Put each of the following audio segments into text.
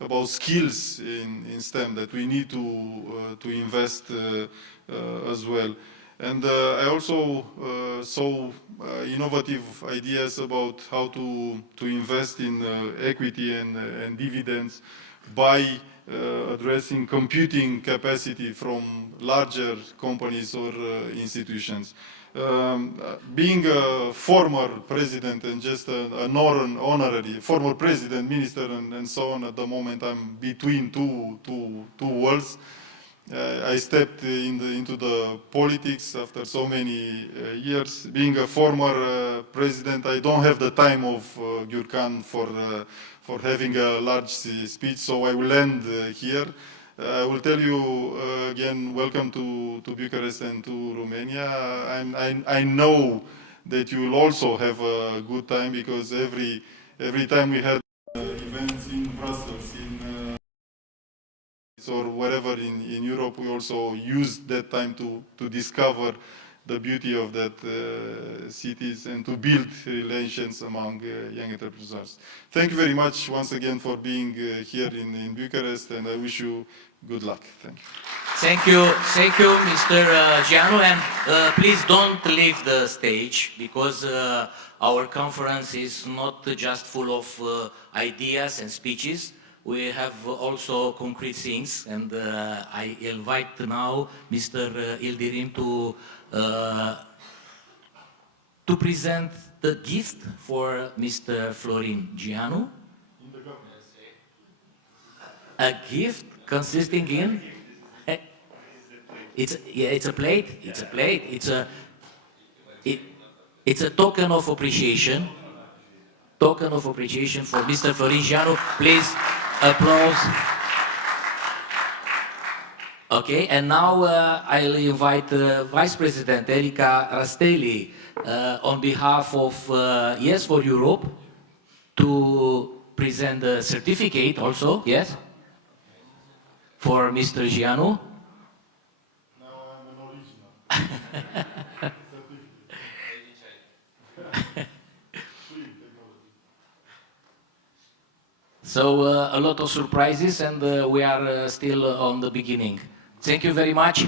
about skills in STEM that we need to invest as well. And I also saw innovative ideas about how to invest in equity and dividends by addressing computing capacity from larger companies or institutions. Being a former president and just an honorary former president, minister, and so on, at the moment I'm between two worlds. I stepped into the politics after so many years. Being a former president, I don't have the time of Gürkan for having a large speech, so I will end here. I will tell you again, welcome to Bucharest and to Romania. I know that you will also have a good time, because every time we had events in Brussels, or wherever in Europe, we also used that time to discover the beauty of that cities and to build relations among young entrepreneurs. Thank you very much once again for being here in Bucharest, and I wish you good luck. Thank you. Thank you, Mr. Gianu, and please don't leave the stage, because our conference is not just full of ideas and speeches. We have also concrete things, and I invite now Mr. Ildirim to present the gift for Mr. Florin Gianu. A gift consisting in it's a plate. It's a token of appreciation. Token of appreciation for Mr. Florin Gianu. Please. Applause. Okay, and now I'll invite Vice President Erika Rastelli on behalf of Yes for Europe to present the certificate also, yes, for Mr. Gianu. Now I'm an original. So a lot of surprises, and we are still on the beginning. Thank you very much.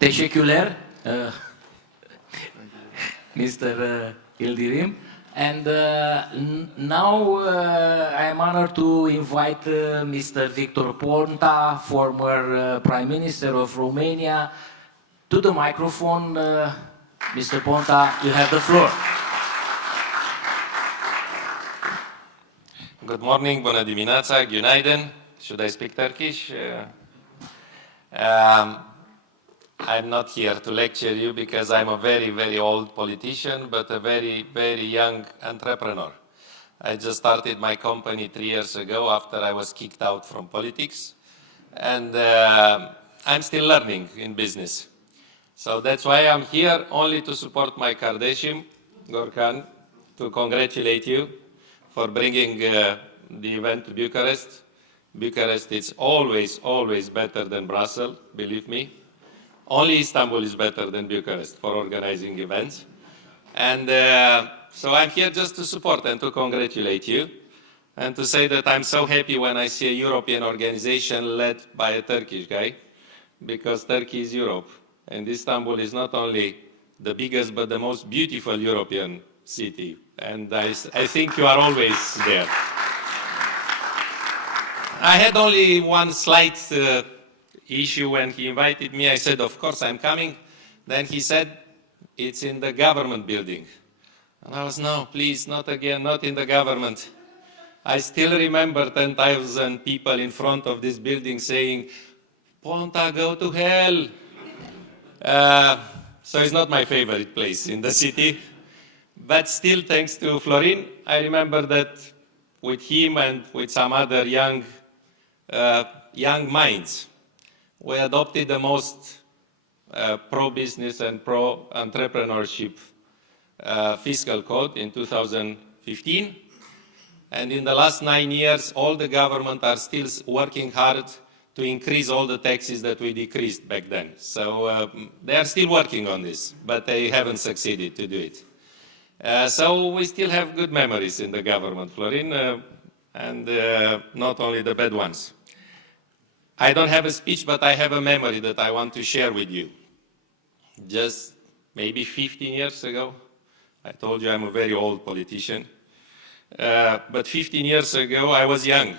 Teşekkürler, Mr. Ildirim. And now I am honored to invite Mr. Victor Ponta, former Prime Minister of Romania, to the microphone. Mr. Ponta, you have the floor. Good morning, bună dimineața, günaydın. Should I speak Turkish? I'm not here to lecture you because I'm a very, very old politician, but a very, very young entrepreneur. I just started my company 3 years ago after I was kicked out from politics, and I'm still learning in business. So that's why I'm here, only to support my Kardashim, Gorkan, to congratulate you for bringing the event to Bucharest. Bucharest is always, always better than Brussels, believe me. Only Istanbul is better than Bucharest for organizing events. And so I'm here just to support and to congratulate you, and to say that I'm so happy when I see a European organization led by a Turkish guy, because Turkey is Europe, and Istanbul is not only the biggest but the most beautiful European city. And I think you are always there. I had only one slight issue when he invited me. I said, of course I'm coming. Then he said, it's in the government building. And I was, no, please, not again, not in the government. I still remember 10,000 people in front of this building saying, Ponta, go to hell. So it's not my favorite place in the city. But still, thanks to Florin, I remember that with him and with some other young minds, we adopted the most pro-business and pro-entrepreneurship fiscal code in 2015. And in the last 9 years, all the government are still working hard to increase all the taxes that we decreased back then. So they are still working on this, but they haven't succeeded to do it. So we still have good memories in the government, Florin. and not only the bad ones. I don't have a speech, but I have a memory that I want to share with you. Just maybe 15 years ago, I told you I'm a very old politician, but 15 years ago I was young.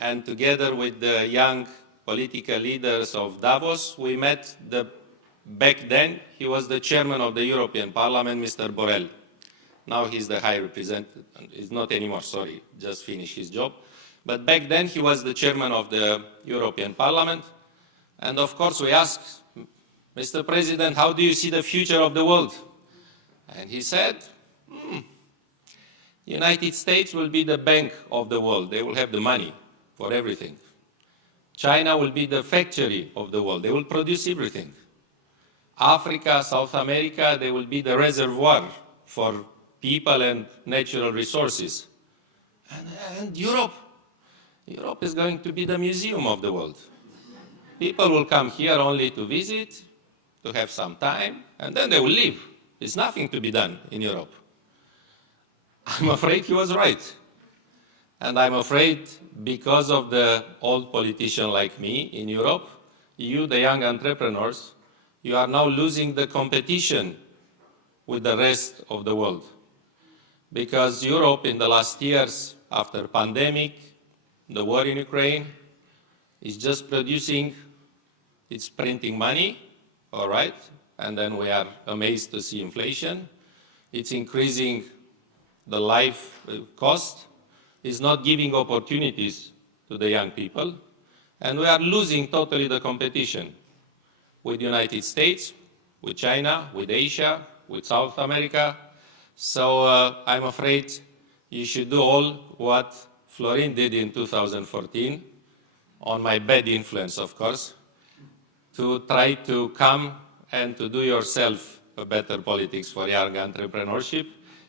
And together with the young political leaders of Davos, we met back then, he was the chairman of the European Parliament, Mr. Borrell. Now he's the High Representative, he's not anymore, sorry, just finished his job. But back then he was the chairman of the European Parliament. And of course we asked, Mr. President, how do you see the future of the world? And he said, United States will be the bank of the world. They will have the money for everything. China will be the factory of the world. They will produce everything. Africa, South America, they will be the reservoir for people and natural resources. And Europe is going to be the museum of the world. People will come here only to visit, to have some time, and then they will leave. There's nothing to be done in Europe. I'm afraid he was right. And I'm afraid because of the old politician like me in Europe, you, the young entrepreneurs, you are now losing the competition with the rest of the world. Because Europe in the last years, after pandemic, the war in Ukraine, is just producing, it's printing money, all right, and then we are amazed to see inflation. It's increasing the life cost, is not giving opportunities to the young people, and we are losing totally the competition with the United States, with China, with Asia, with South America. So I'm afraid you should do all what Florin did in 2014, on my bad influence, of course, to try to come and to do yourself a better politics for young entrepreneurship.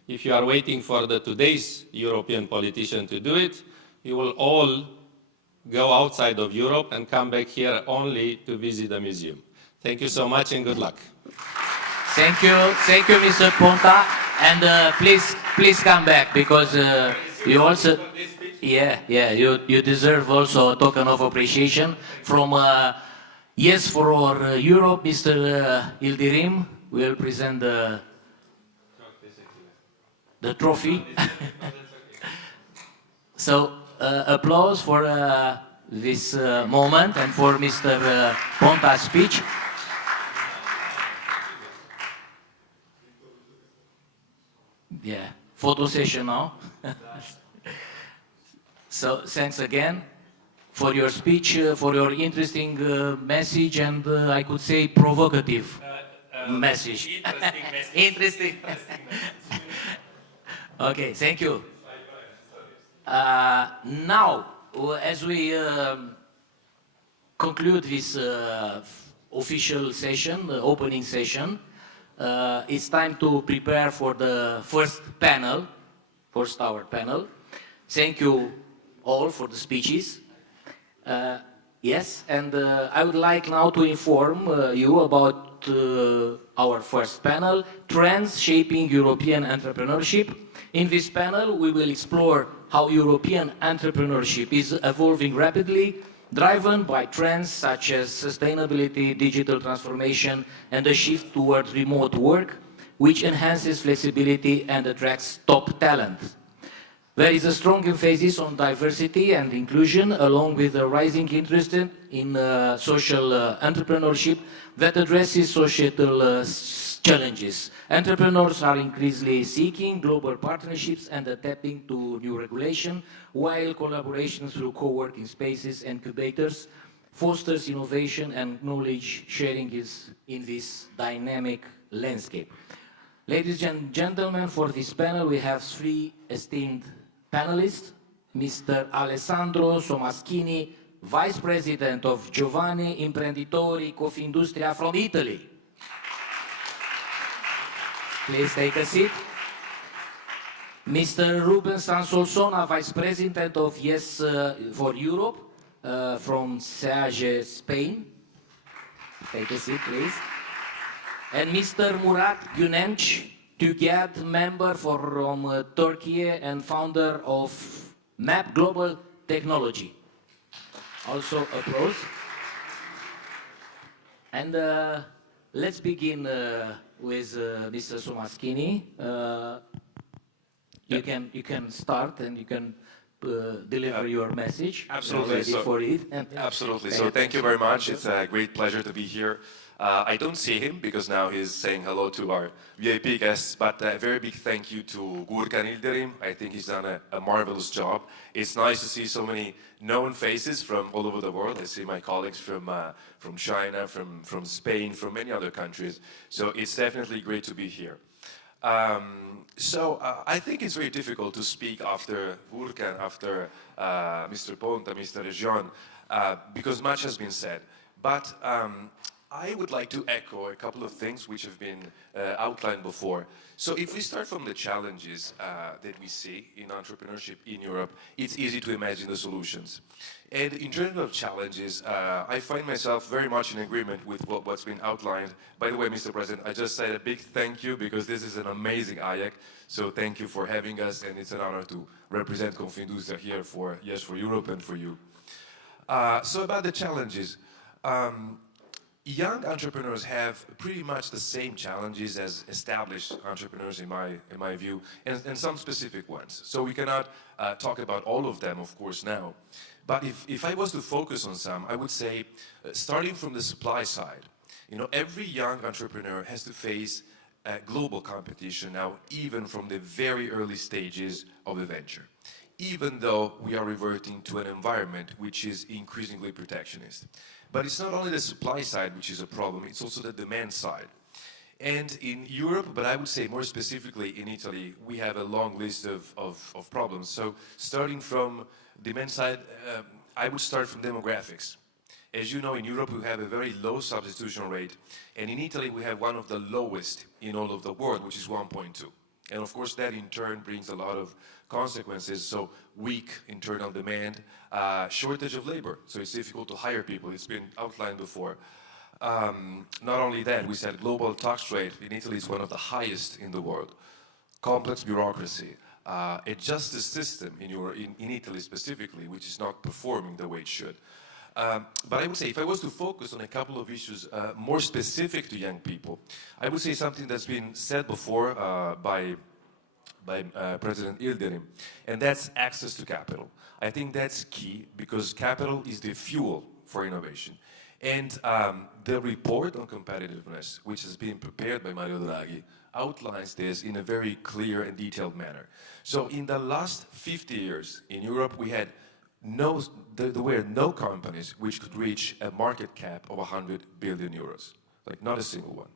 If you are waiting for today's European politician to do it, you will all go outside of Europe and come back here only to visit the museum. Thank you so much and good luck. Thank you, Mr. Ponta, and please come back because you also, you deserve also a token of appreciation from Yes for Europe. Mr. Ildirim will present the trophy. So applause for this moment and for Mr. Ponta's speech. Yeah, photo session now. So thanks again for your speech, for your interesting message, and I could say provocative message. Interesting message. Interesting. Okay, thank you. Now, as we conclude this official session, the opening session, it's time to prepare for the first hour panel. Thank you all for the speeches. Yes, and I would like now to inform you about our first panel, Trends Shaping European Entrepreneurship. In this panel, we will explore how European entrepreneurship is evolving rapidly, driven by trends such as sustainability, digital transformation, and a shift toward remote work, which enhances flexibility and attracts top talent. There is a strong emphasis on diversity and inclusion, along with a rising interest in social entrepreneurship that addresses societal challenges. Entrepreneurs are increasingly seeking global partnerships and adapting to new regulation, while collaboration through co-working spaces and incubators fosters innovation and knowledge sharing in this dynamic landscape. Ladies and gentlemen, for this panel we have three esteemed panelists: Mr. Alessandro Somaschini, Vice President of Giovanni Imprenditori Confindustria from Italy. Please take a seat. Mr. Ruben Sansolsona, Vice President of Yes for Europe from SEAGE, Spain. Take a seat, please. And Mr. Murat Günenç, TÜGİAD member from Turkey and founder of MAP Global Technology. Also applause. And let's begin with Mr. Somaschini. You can start and you can deliver your message. Absolutely. Ready for it. And, Absolutely. So thank you very much. It's a great pleasure to be here. I don't see him because now he's saying hello to our VIP guests, but a very big thank you to Gurkan Ilderim. I think he's done a marvelous job. It's nice to see so many known faces from all over the world. I see my colleagues from China, from Spain, from many other countries. So it's definitely great to be here. I think it's very difficult to speak after Gurkan, after Mr. Ponta, Mr. Region, because much has been said. But I would like to echo a couple of things which have been outlined before. So if we start from the challenges that we see in entrepreneurship in Europe, it's easy to imagine the solutions. And in terms of challenges, I find myself very much in agreement with what's been outlined. By the way, Mr. President, I just said a big thank you because this is an amazing IAC. So thank you for having us, and it's an honor to represent Confindustria here for Europe and for you. So about the challenges. Young entrepreneurs have pretty much the same challenges as established entrepreneurs in my view, and some specific ones. So we cannot talk about all of them, of course, now. But if I was to focus on some, I would say, starting from the supply side, every young entrepreneur has to face global competition now, even from the very early stages of the venture, even though we are reverting to an environment which is increasingly protectionist. But it's not only the supply side which is a problem, it's also the demand side. And in Europe, but I would say more specifically in Italy, we have a long list of problems. So starting from demand side, I would start from demographics. As you know, in Europe we have a very low substitution rate, and in Italy we have one of the lowest in all of the world, which is 1.2. And of course that in turn brings a lot of consequences, so weak internal demand, shortage of labor, so it's difficult to hire people, it's been outlined before. Not only that, we said global tax rate in Italy is one of the highest in the world. Complex bureaucracy, a justice system in Italy specifically, which is not performing the way it should. But I would say if I was to focus on a couple of issues more specific to young people, I would say something that's been said before by President Ilderim, and that's access to capital. I think that's key because capital is the fuel for innovation. And the report on competitiveness, which has been prepared by Mario Draghi, outlines this in a very clear and detailed manner. So in the last 50 years in Europe, we had there were no companies which could reach a market cap of 100 billion euros, like not a single one.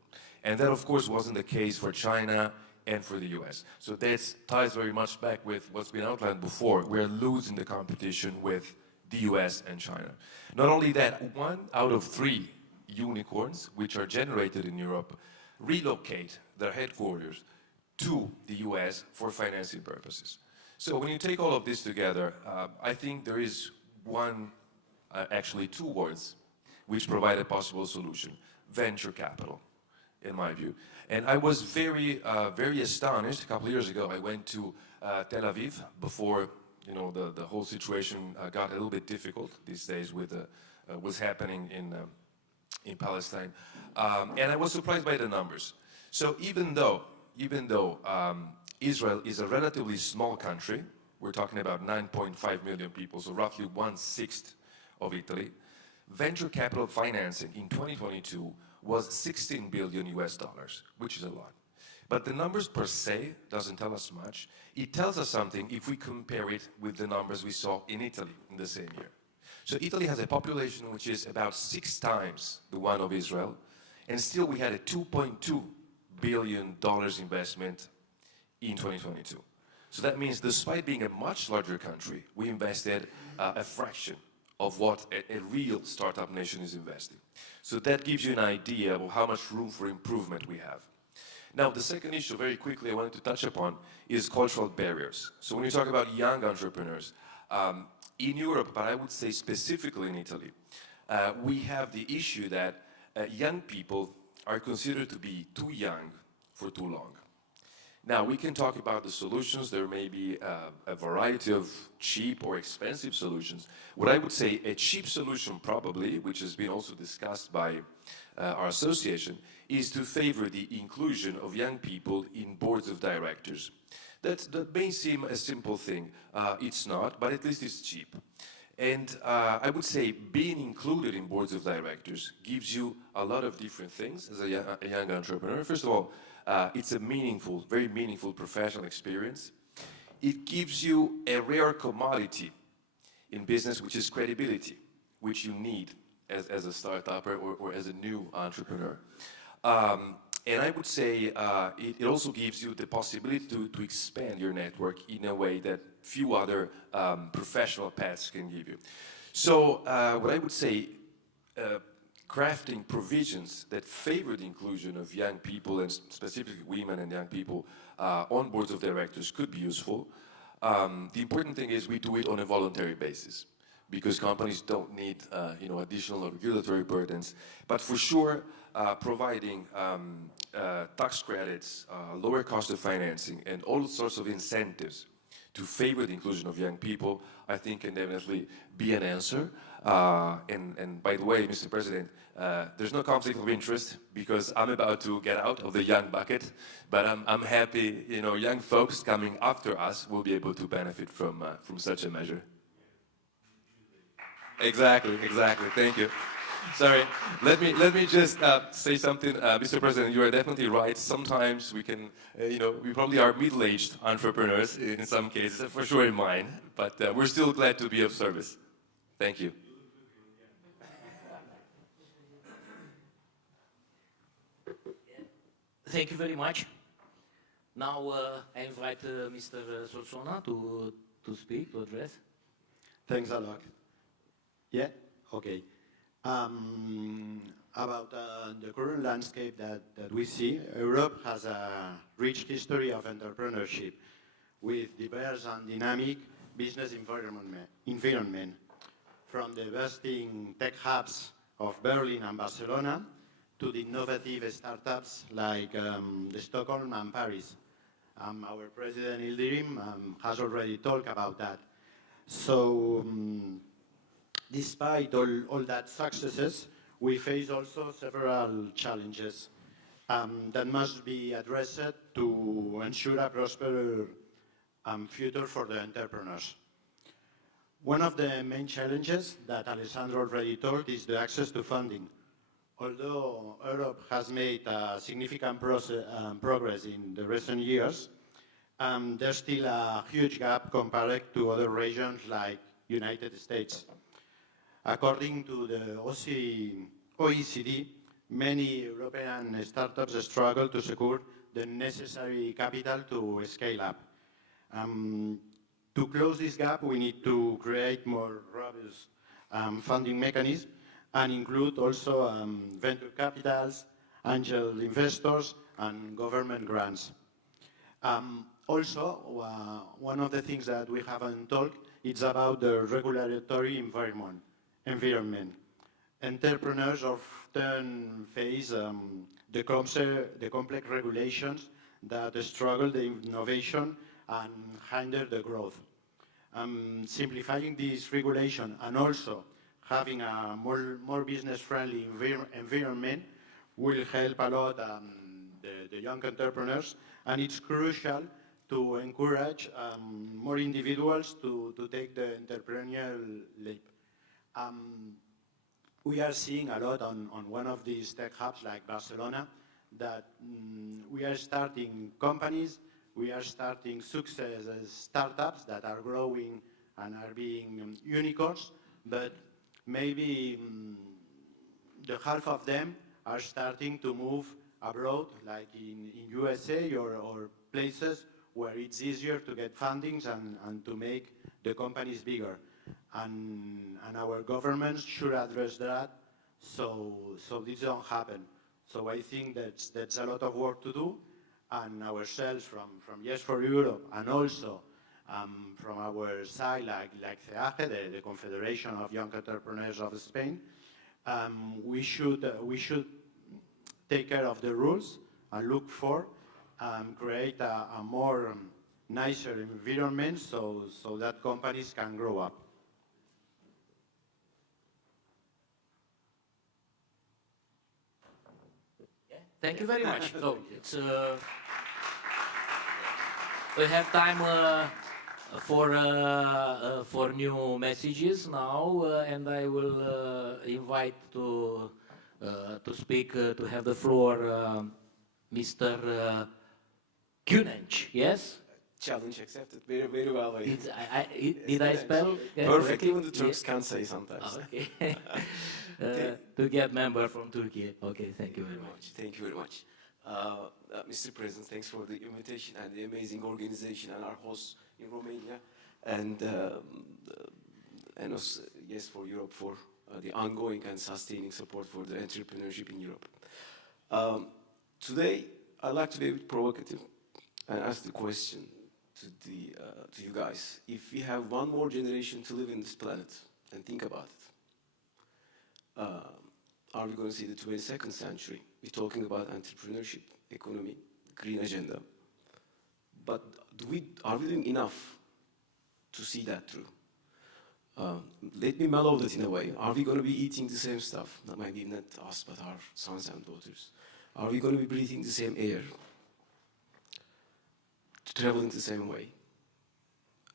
And that of course wasn't the case for China and for the US. So that ties very much back with what's been outlined before. We're losing the competition with the US and China. Not only that, 1 out of 3 unicorns which are generated in Europe relocate their headquarters to the US for financing purposes. So when you take all of this together, I think there is actually two words which provide a possible solution: venture capital, in my view. And I was very astonished. A couple of years ago, I went to Tel Aviv before the whole situation got a little bit difficult these days with what's happening in Palestine, and I was surprised by the numbers. So even though Israel is a relatively small country, we're talking about 9.5 million people, so roughly 1/6 of Italy, venture capital financing in 2022 was $16 billion US, which is a lot. But the numbers per se doesn't tell us much. It tells us something if we compare it with the numbers we saw in Italy in the same year. So Italy has a population which is about 6 times the one of Israel, and still we had a $2.2 billion investment in 2022. So that means despite being a much larger country, we invested a fraction of what a real startup nation is investing. So that gives you an idea of how much room for improvement we have. Now, the second issue, very quickly, I wanted to touch upon is cultural barriers. So when you talk about young entrepreneurs, in Europe, but I would say specifically in Italy, we have the issue that young people are considered to be too young for too long. Now, we can talk about the solutions. There may be a variety of cheap or expensive solutions. What I would say, a cheap solution probably, which has been also discussed by our association, is to favor the inclusion of young people in boards of directors. That may seem a simple thing. It's not, but at least it's cheap. And I would say being included in boards of directors gives you a lot of different things as a young entrepreneur. First of all, it's a meaningful, very meaningful professional experience. It gives you a rare commodity in business, which is credibility, which you need as a startupper or as a new entrepreneur. And I would say it also gives you the possibility to expand your network in a way that few other professional paths can give you. So what I would say, crafting provisions that favor the inclusion of young people, and specifically women and young people, on boards of directors could be useful. The important thing is we do it on a voluntary basis, because companies don't need additional regulatory burdens. But for sure, providing tax credits, lower cost of financing, and all sorts of incentives to favor the inclusion of young people, I think can definitely be an answer. And by the way, Mr. President, there's no conflict of interest because I'm about to get out of the young bucket, but I'm happy, young folks coming after us will be able to benefit from such a measure. Exactly. Thank you. Sorry, let me just say something, Mr. President. You are definitely right. Sometimes we can, we probably are middle-aged entrepreneurs in some cases, for sure in mine. But we're still glad to be of service. Thank you. Thank you very much. Now I invite Mr. Solsona to speak, to address. Thanks a lot. Yeah, okay. About the current landscape that we see, Europe has a rich history of entrepreneurship with diverse and dynamic business environment, from the bursting tech hubs of Berlin and Barcelona to the innovative startups like the Stockholm and Paris. Our President Ildirim has already talked about that. So, despite all that successes, we face also several challenges that must be addressed to ensure a prosperous future for the entrepreneurs. One of the main challenges that Alessandro already told is the access to funding. Although Europe has made significant progress in the recent years, there's still a huge gap compared to other regions like United States. According to the OECD, many European startups struggle to secure the necessary capital to scale up. To close this gap, we need to create more robust funding mechanisms and include also venture capitals, angel investors, and government grants. Also, one of the things that we haven't talked is about the regulatory environment. Entrepreneurs often face the complex regulations that struggle the innovation and hinder the growth. Simplifying this regulation and also having a more business-friendly environment will help a lot the young entrepreneurs, and it's crucial to encourage more individuals to take the entrepreneurial leap. We are seeing a lot on one of these tech hubs like Barcelona that we are starting companies, we are starting success startups that are growing and are being unicorns, but maybe the half of them are starting to move abroad, like in USA or places where it's easier to get fundings and to make the companies bigger. And our governments should address that so this don't happen. So I think that's a lot of work to do, and ourselves from Yes for Europe and also from our side like CEAGE, the Confederation of Young Entrepreneurs of Spain, we should take care of the rules and look for create a more nicer environment so that companies can grow up. Thank you very much. So it's, we have time for new messages now, and I will invite to speak to have the floor Mr. Kunenc. Yes. Challenge accepted. Very, very well. Did I spell perfect? Even the Yeah. Turks can't say sometimes. Okay. TÜGİAD member from Turkey. Okay, thank you very much. Thank you very much. Mr. President, thanks for the invitation and the amazing organization and our hosts in Romania. And also, yes, for Europe, for the ongoing and sustaining support for the entrepreneurship in Europe. Today, I'd like to be a bit provocative and ask the question to you guys. If we have one more generation to live in this planet, and think about it, are we going to see the 22nd century? We're talking about entrepreneurship, economy, green agenda. But are we doing enough to see that through? Let me mellow that in a way. Are we going to be eating the same stuff? Maybe not us, but our sons and daughters. Are we going to be breathing the same air? Traveling the same way?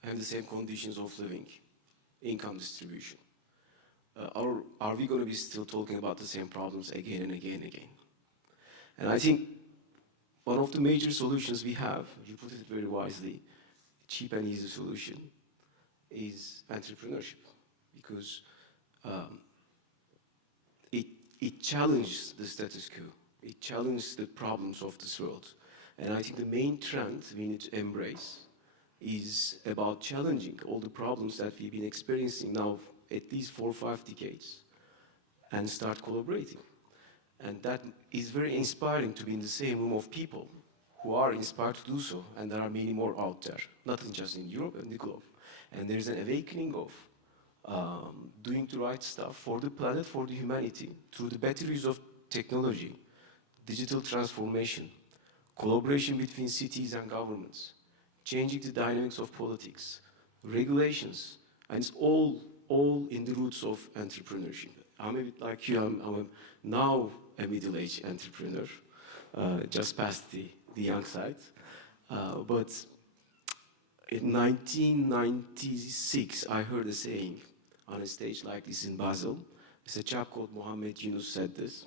Have the same conditions of living? Income distribution? Are we going to be still talking about the same problems again and again and again? And I think one of the major solutions we have, you put it very wisely, cheap and easy solution, is entrepreneurship. Because it challenges the status quo. It challenges the problems of this world. And I think the main trend we need to embrace is about challenging all the problems that we've been experiencing now at least 4 or 5 decades and start collaborating. And that is very inspiring to be in the same room of people who are inspired to do so, and there are many more out there, not just in Europe and the globe. And there's an awakening of doing the right stuff for the planet, for the humanity, through the better use of technology, digital transformation, collaboration between cities and governments, changing the dynamics of politics, regulations, and it's all in the roots of entrepreneurship. I'm a bit like you, I'm now a middle-aged entrepreneur, just past the young side. But in 1996, I heard a saying on a stage like this in Basel. It's a chap called Mohammed Yunus said this.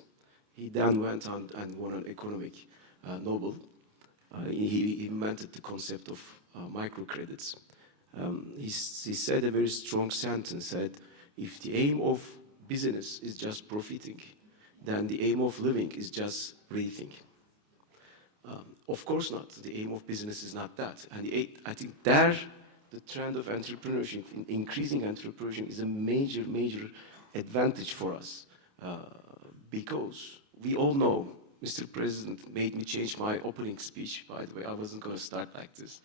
He then went on and won an economic Nobel. He invented the concept of microcredits. He said a very strong sentence, said, if the aim of business is just profiting, then the aim of living is just breathing. Of course not. The aim of business is not that. And I think there, the trend of entrepreneurship, increasing entrepreneurship, is a major, major advantage for us. Because we all know, Mr. President made me change my opening speech, by the way. I wasn't going to start like this.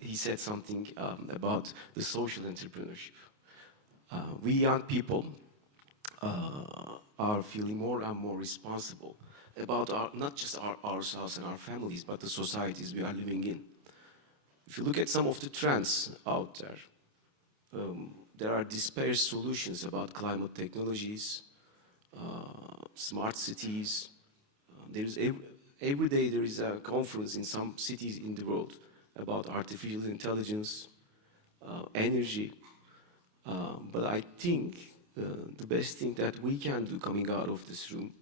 He said something about the social entrepreneurship. We young people are feeling more and more responsible about not just ourselves and our families, but the societies we are living in. If you look at some of the trends out there, there are dispersed solutions about climate technologies, smart cities. Every day there is a conference in some cities in the world about artificial intelligence, energy. But I think the best thing that we can do coming out of this room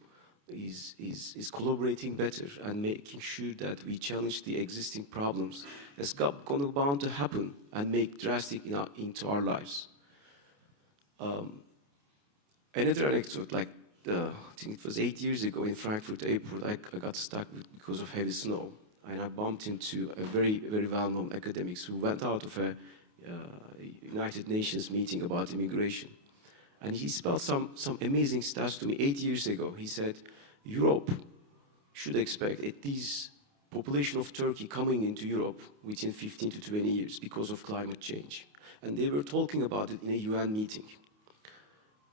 is collaborating better and making sure that we challenge the existing problems that's bound to happen and make drastic into our lives. Another anecdote, like I think it was 8 years ago in Frankfurt airport, I got stuck because of heavy snow, and I bumped into a very, very well-known academics who went out of a United Nations meeting about immigration. And he spelled some amazing stats to me 8 years ago. He said, Europe should expect at least population of Turkey coming into Europe within 15 to 20 years because of climate change. And they were talking about it in a UN meeting.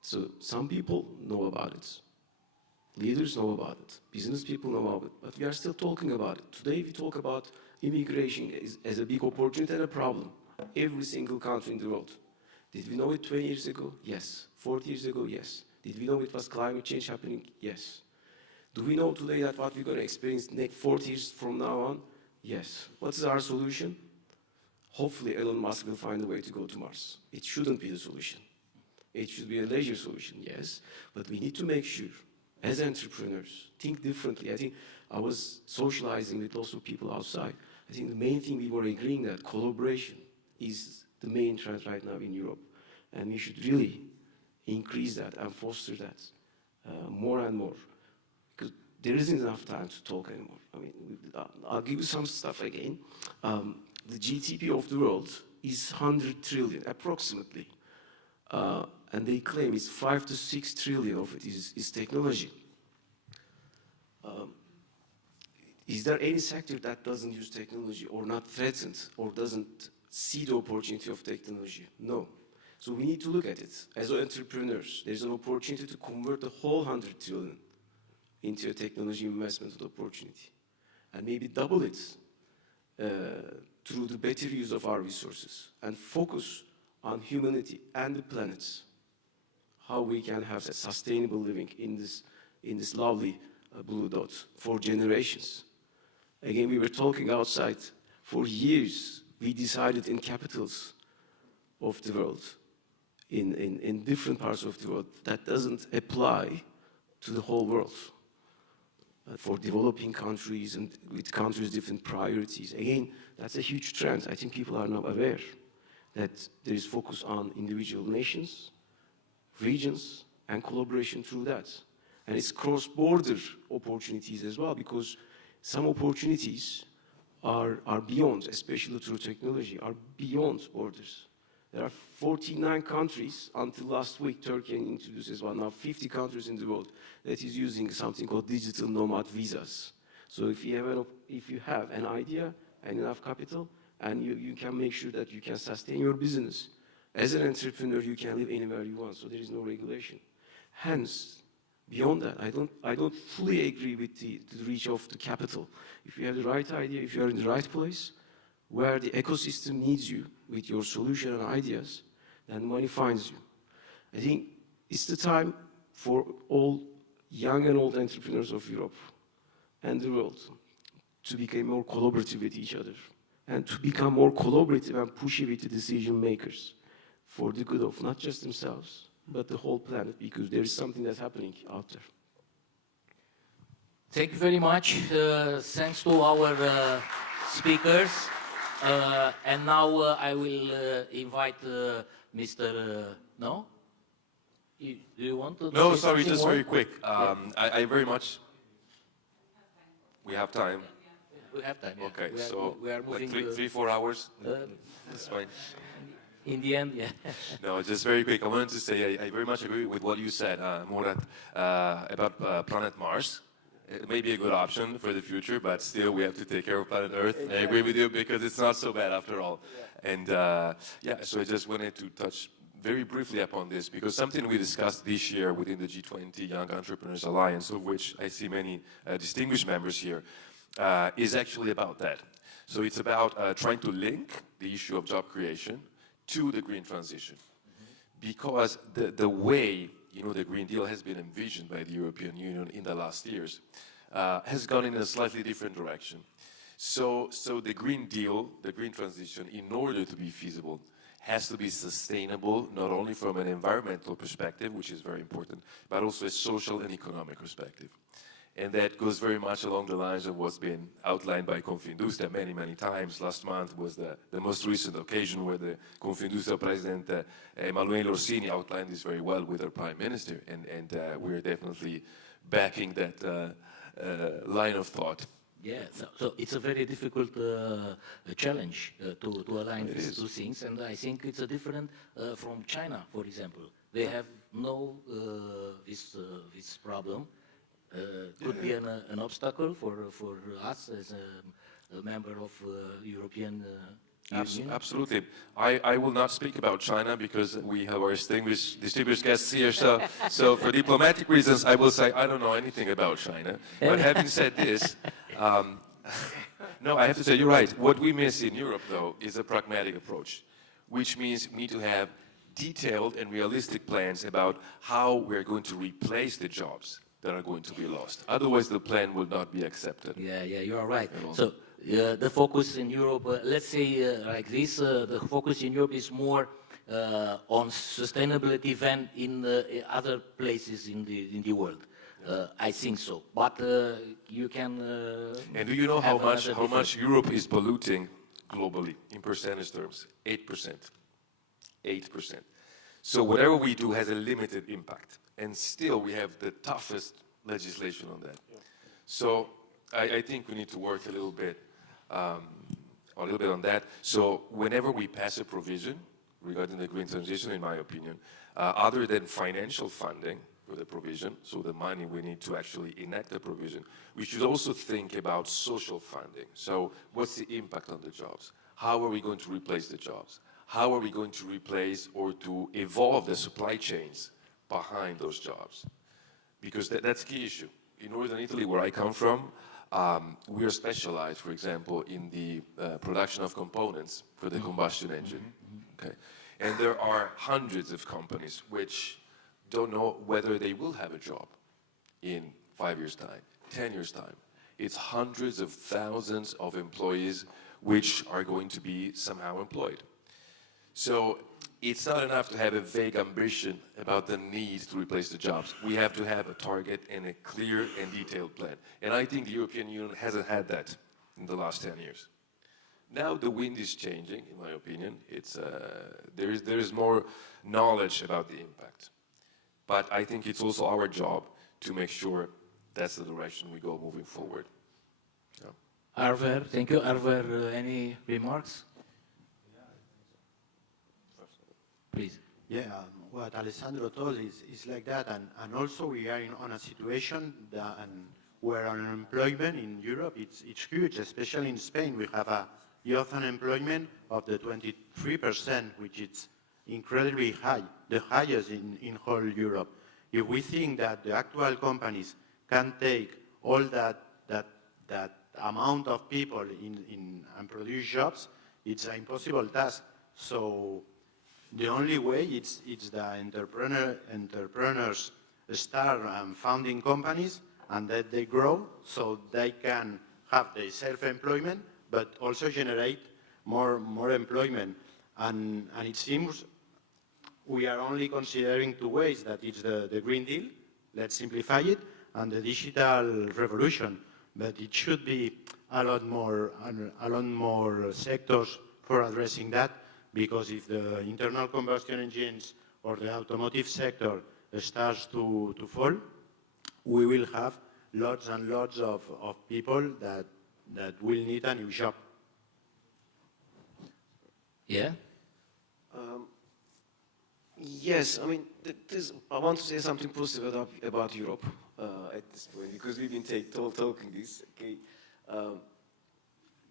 So some people know about it. Leaders know about it. Business people know about it. But we are still talking about it. Today we talk about immigration as a big opportunity and a problem. Every single country in the world. Did we know it 20 years ago? Yes. 40 years ago? Yes. Did we know it was climate change happening? Yes. Do we know today that what we're going to experience next 40 years from now on? Yes. What is our solution? Hopefully Elon Musk will find a way to go to Mars. It shouldn't be the solution. It should be a leisure solution, yes. But we need to make sure, as entrepreneurs, think differently. I think I was socializing with lots of people outside. I think the main thing we were agreeing that collaboration is the main trend right now in Europe. And we should really increase that and foster that more and more. Because there isn't enough time to talk anymore. I mean, I'll give you some stuff again. The GDP of the world is 100 trillion, approximately. And they claim it's 5 to 6 trillion of it is technology. Is there any sector that doesn't use technology or not threatened or doesn't see the opportunity of technology? No. So we need to look at it. As entrepreneurs, there's an opportunity to convert the whole 100 trillion into a technology investment opportunity. And maybe double it through the better use of our resources and focus on humanity and the planet. How we can have a sustainable living in this lovely blue dot for generations. Again, we were talking outside. For years, we decided in capitals of the world, in different parts of the world, that doesn't apply to the whole world. For developing countries and with countries' different priorities. Again, that's a huge trend. I think people are now aware that there is focus on individual nations, regions, and collaboration through that. And it's cross-border opportunities as well, because some opportunities are beyond, especially through technology, are beyond borders. There are 49 countries, until last week Turkey introduced as well, now 50 countries in the world that is using something called digital nomad visas. So if you have an idea and enough capital, and you can make sure that you can sustain your business, as an entrepreneur you can live anywhere you want, so there is no regulation. Hence, beyond that, I don't fully agree with the reach of the capital. If you have the right idea, if you are in the right place, where the ecosystem needs you with your solution and ideas, then money finds you. I think it's the time for all young and old entrepreneurs of Europe and the world to become more collaborative with each other and to become more collaborative and pushy with the decision makers for the good of not just themselves, but the whole planet, because there is something that's happening out there. Thank you very much. Thanks to our speakers. And now I will invite Mr. No? Do you want to? No, sorry, just more? very quick. I very much. We have time. We have time. Yeah. Okay, we are moving. like 3-4 hours. That's fine. In the end, yeah. No, just very quick. I wanted to say I very much agree with what you said, Murat, about planet Mars. It may be a good option for the future, but still we have to take care of planet Earth. Exactly. I agree with you because it's not so bad after all. Yeah. And yeah, so I just wanted to touch very briefly upon this because something we discussed this year within the G20 Young Entrepreneurs Alliance, of which I see many distinguished members here, is actually about that. So it's about trying to link the issue of job creation to the green transition. Because the way the Green Deal has been envisioned by the European Union in the last years has gone in a slightly different direction. So the Green Deal, the green transition, in order to be feasible, has to be sustainable, not only from an environmental perspective, which is very important, but also a social and economic perspective. And that goes very much along the lines of what's been outlined by Confindustria many, many times. Last month was the most recent occasion where the Confindustria President Emanuele Orsini outlined this very well with our Prime Minister. And we're definitely backing that line of thought. Yeah, so it's a very difficult challenge to align these two things. And I think it's different from China, for example. They have no this problem. Could be an obstacle for us as a member of European Union? Absolutely. I will not speak about China because we have our distinguished guests here. So for diplomatic reasons, I will say I don't know anything about China. But having said this, no, I have to say you're right. What we miss in Europe, though, is a pragmatic approach, which means we need to have detailed and realistic plans about how we're going to replace the jobs that are going to be lost. Otherwise, the plan will not be accepted. Yeah, you are right. So the focus in Europe, let's say like this, the focus in Europe is more on sustainability than in other places in the world. I think so. But you can. And do you know how much Europe is polluting globally in percentage terms? 8%. 8%. So whatever we do has a limited impact. And still we have the toughest legislation on that. Yeah. So I think we need to work a little bit on that. So whenever we pass a provision regarding the green transition, in my opinion, other than financial funding for the provision, so the money we need to actually enact the provision, we should also think about social funding. So what's the impact on the jobs? How are we going to replace the jobs? How are we going to replace or to evolve the supply chains behind those jobs? Because that's the key issue. In northern Italy, where I come from, we are specialized, for example, in the production of components for the combustion engine. Okay. And there are hundreds of companies which don't know whether they will have a job in 5 years' time, 10 years' time. It's hundreds of thousands of employees which are going to be somehow employed. So it's not enough to have a vague ambition about the need to replace the jobs. We have to have a target and a clear and detailed plan. And I think the European Union hasn't had that in the last 10 years. Now the wind is changing, in my opinion. There is more knowledge about the impact. But I think it's also our job to make sure that's the direction we go moving forward. Yeah. Arver, thank you. Arver, any remarks? Please. Yeah, what Alessandro told is like that, and also we are on a situation where unemployment in Europe it's huge, especially in Spain. We have a youth unemployment of the 23%, which is incredibly high, the highest in whole Europe. If we think that the actual companies can take all that amount of people and produce jobs, it's an impossible task. So the only way it's the entrepreneurs start founding companies and that they grow so they can have the self-employment but also generate more employment. And it seems we are only considering two ways, that it's the Green Deal, let's simplify it, and the digital revolution. But it should be a lot more sectors for addressing that. Because if the internal combustion engines or the automotive sector starts to fall, we will have lots and lots of people that will need a new job. Yeah? Yes, I mean, I want to say something positive about Europe at this point, because we've been talking this, okay?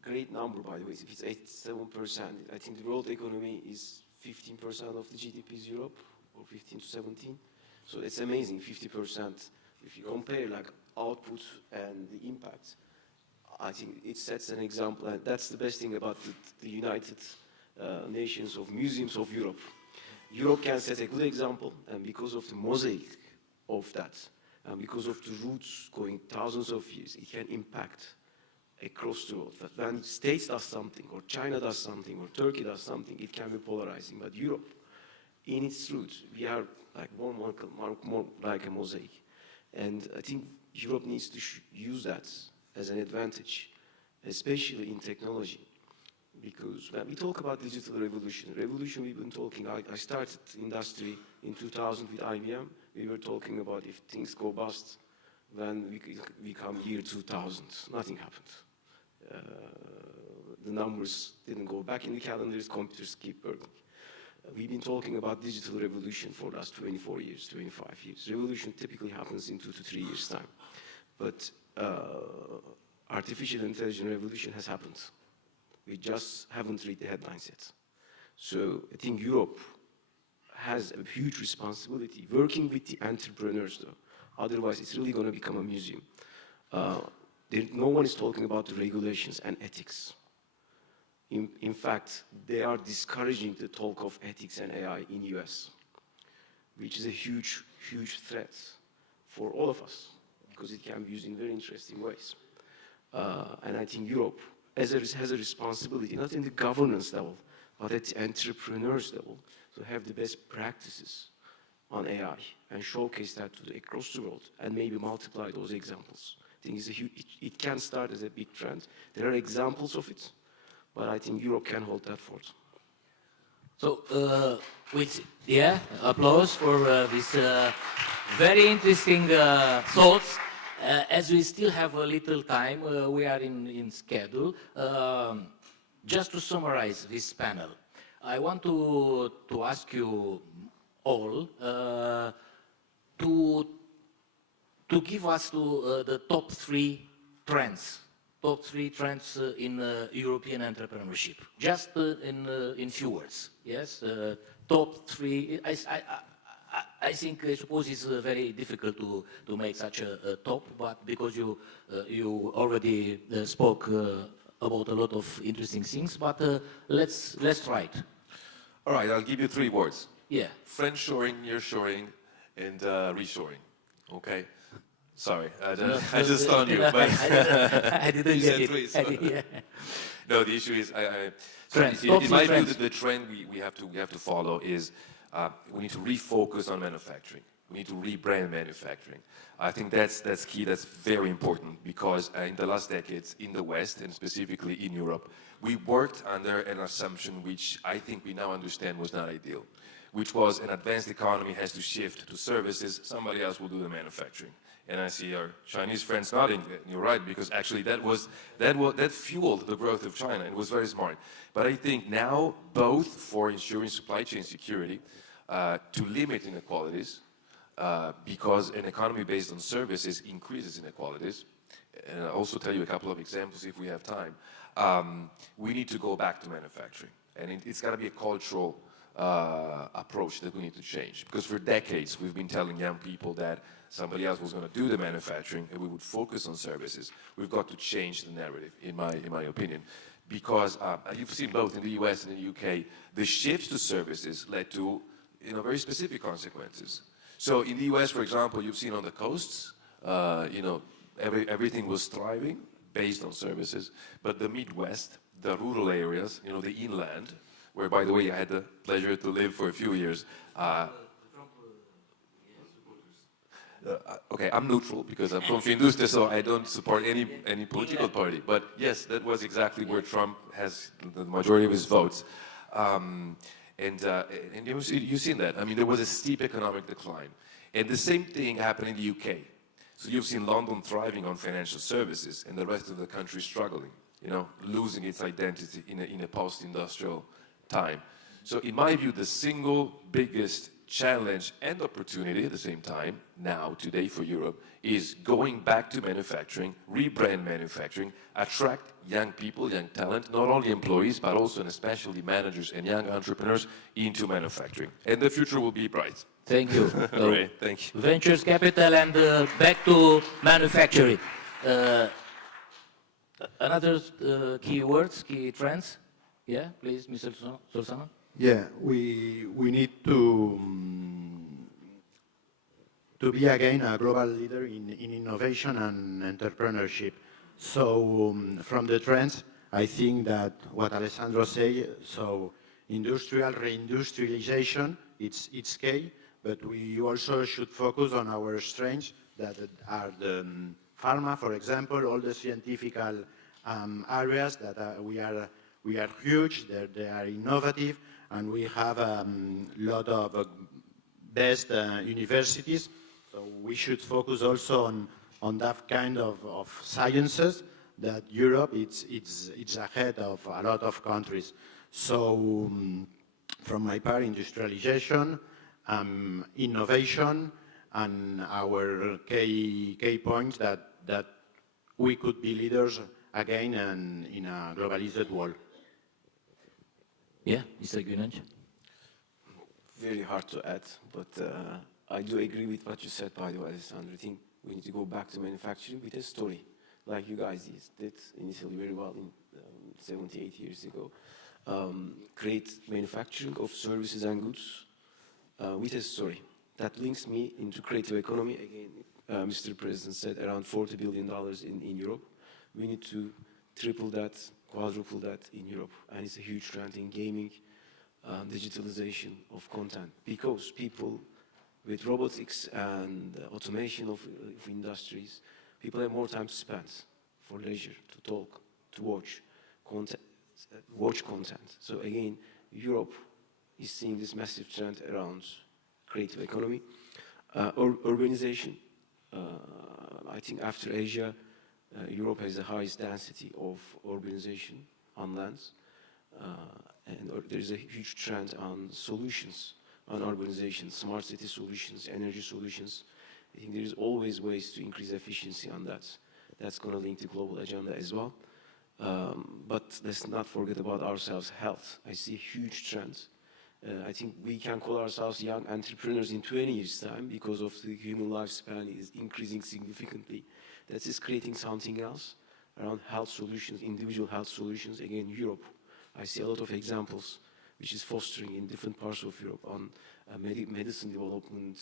Great number, by the way. If it's 87%, I think the world economy is 15% of the GDP is Europe, or 15 to 17. So it's amazing, 50%. If you compare like output and the impact, I think it sets an example, and that's the best thing about the United Nations of Museums of Europe. Europe can set a good example, and because of the mosaic of that, and because of the roots going thousands of years, it can impact across the world. But when States does something, or China does something, or Turkey does something, it can be polarizing. But Europe, in its roots, we are like more like a mosaic. And I think Europe needs to use that as an advantage, especially in technology. Because when we talk about digital revolution we've been talking, I started industry in 2000 with IBM. We were talking about if things go bust, when we come year 2000, nothing happened. The numbers didn't go back in the calendars, computers keep working. We've been talking about digital revolution for the last 24 years, 25 years. Revolution typically happens in 2 to 3 years' time. But artificial intelligence revolution has happened We just haven't read the headlines yet. So I think Europe has a huge responsibility working with the entrepreneurs though. Otherwise, it's really going to become a museum. No one is talking about the regulations and ethics. In fact, they are discouraging the talk of ethics and AI in US, which is a huge, huge threat for all of us, because it can be used in very interesting ways. And I think Europe has a responsibility, not in the governance level, but at the entrepreneurs level, to have the best practices on AI and showcase that across the world, and maybe multiply those examples. I think it can start as a big trend. There are examples of it, but I think Europe can hold that fort. So, applause for this very interesting thoughts. As we still have a little time, we are in schedule. Just to summarize this panel, I want to ask you all to give us the top three trends in European entrepreneurship, just in few words. Yes, top three. I suppose it's very difficult to make such a top, but because you already spoke about a lot of interesting things, but let's try it. All right, I'll give you three words. Yeah. Friendshoring, nearshoring, and reshoring. Okay. Sorry, I just stunned you, but I didn't get it. three, so. Yeah. No, the issue is, Trends, in my view, trends. the trend we have to follow is we need to refocus on manufacturing. We need to rebrand manufacturing. I think that's key. That's very important because in the last decades in the West and specifically in Europe, we worked under an assumption which I think we now understand was not ideal, which was an advanced economy has to shift to services. Somebody else will do the manufacturing. And I see our Chinese friends nodding. You're right, because actually that fueled the growth of China. It was very smart. But I think now, both for ensuring supply chain security, to limit inequalities, because an economy based on services increases inequalities, and I'll also tell you a couple of examples if we have time, we need to go back to manufacturing. And it's got to be a cultural approach that we need to change. Because for decades, we've been telling young people that somebody else was going to do the manufacturing and we would focus on services. We've got to change the narrative, in my opinion. Because you've seen both in the US and in the UK, the shift to services led to very specific consequences. So in the US, for example, you've seen on the coasts, everything was thriving based on services. But the Midwest, the rural areas, the inland, where, by the way, I had the pleasure to live for a few years. Okay, I'm neutral because I'm from Findustre, so I don't support any political party. But yes, that was exactly where Trump has the majority of his votes. And you've seen that. I mean, there was a steep economic decline. And the same thing happened in the UK. So you've seen London thriving on financial services and the rest of the country struggling, losing its identity in a post-industrial time. So in my view, the single biggest challenge and opportunity at the same time, now, today for Europe, is going back to manufacturing, rebrand manufacturing, attract young people, young talent, not only employees, but also and especially managers and young entrepreneurs into manufacturing. And the future will be bright. Thank you. Great, thank you. Ventures capital and back to manufacturing. Another key words, key trends? Yeah, please, Mr. Solsana. Yeah, we need to be again a global leader in innovation and entrepreneurship. So from the trends, I think that what Alessandro said, so industrial reindustrialization, it's key, but we also should focus on our strengths that are the pharma, for example, all the scientific areas that we are huge, they are innovative, and we have a lot of best universities. So we should focus also on that kind of sciences that Europe it's ahead of a lot of countries. So from my part, industrialization, innovation, and our key points that we could be leaders again in a globalized world. Yeah, Mr. Günenç. Very hard to add, but I do agree with what you said, by the way, Alessandro. I think we need to go back to manufacturing with a story, like you guys did initially very well in 78 years ago. Create manufacturing of services and goods with a story. That links me into creative economy. Again, Mr. President said around $40 billion in Europe. We need to triple that, quadruple that in Europe. And it's a huge trend in gaming, digitalization of content, because people with robotics and automation of industries, people have more time to spend for leisure, to talk, to watch content. So again, Europe is seeing this massive trend around creative economy. Urbanization, I think after Asia, Europe has the highest density of urbanization on lands. And there's a huge trend on solutions on urbanization, smart city solutions, energy solutions. I think there's always ways to increase efficiency on that. That's going to link to global agenda as well. But let's not forget about ourselves, health. I see huge trends. I think we can call ourselves young entrepreneurs in 20 years' time because of the human lifespan is increasing significantly. That is creating something else around health solutions, individual health solutions. Again, Europe. I see a lot of examples which is fostering in different parts of Europe on medicine development,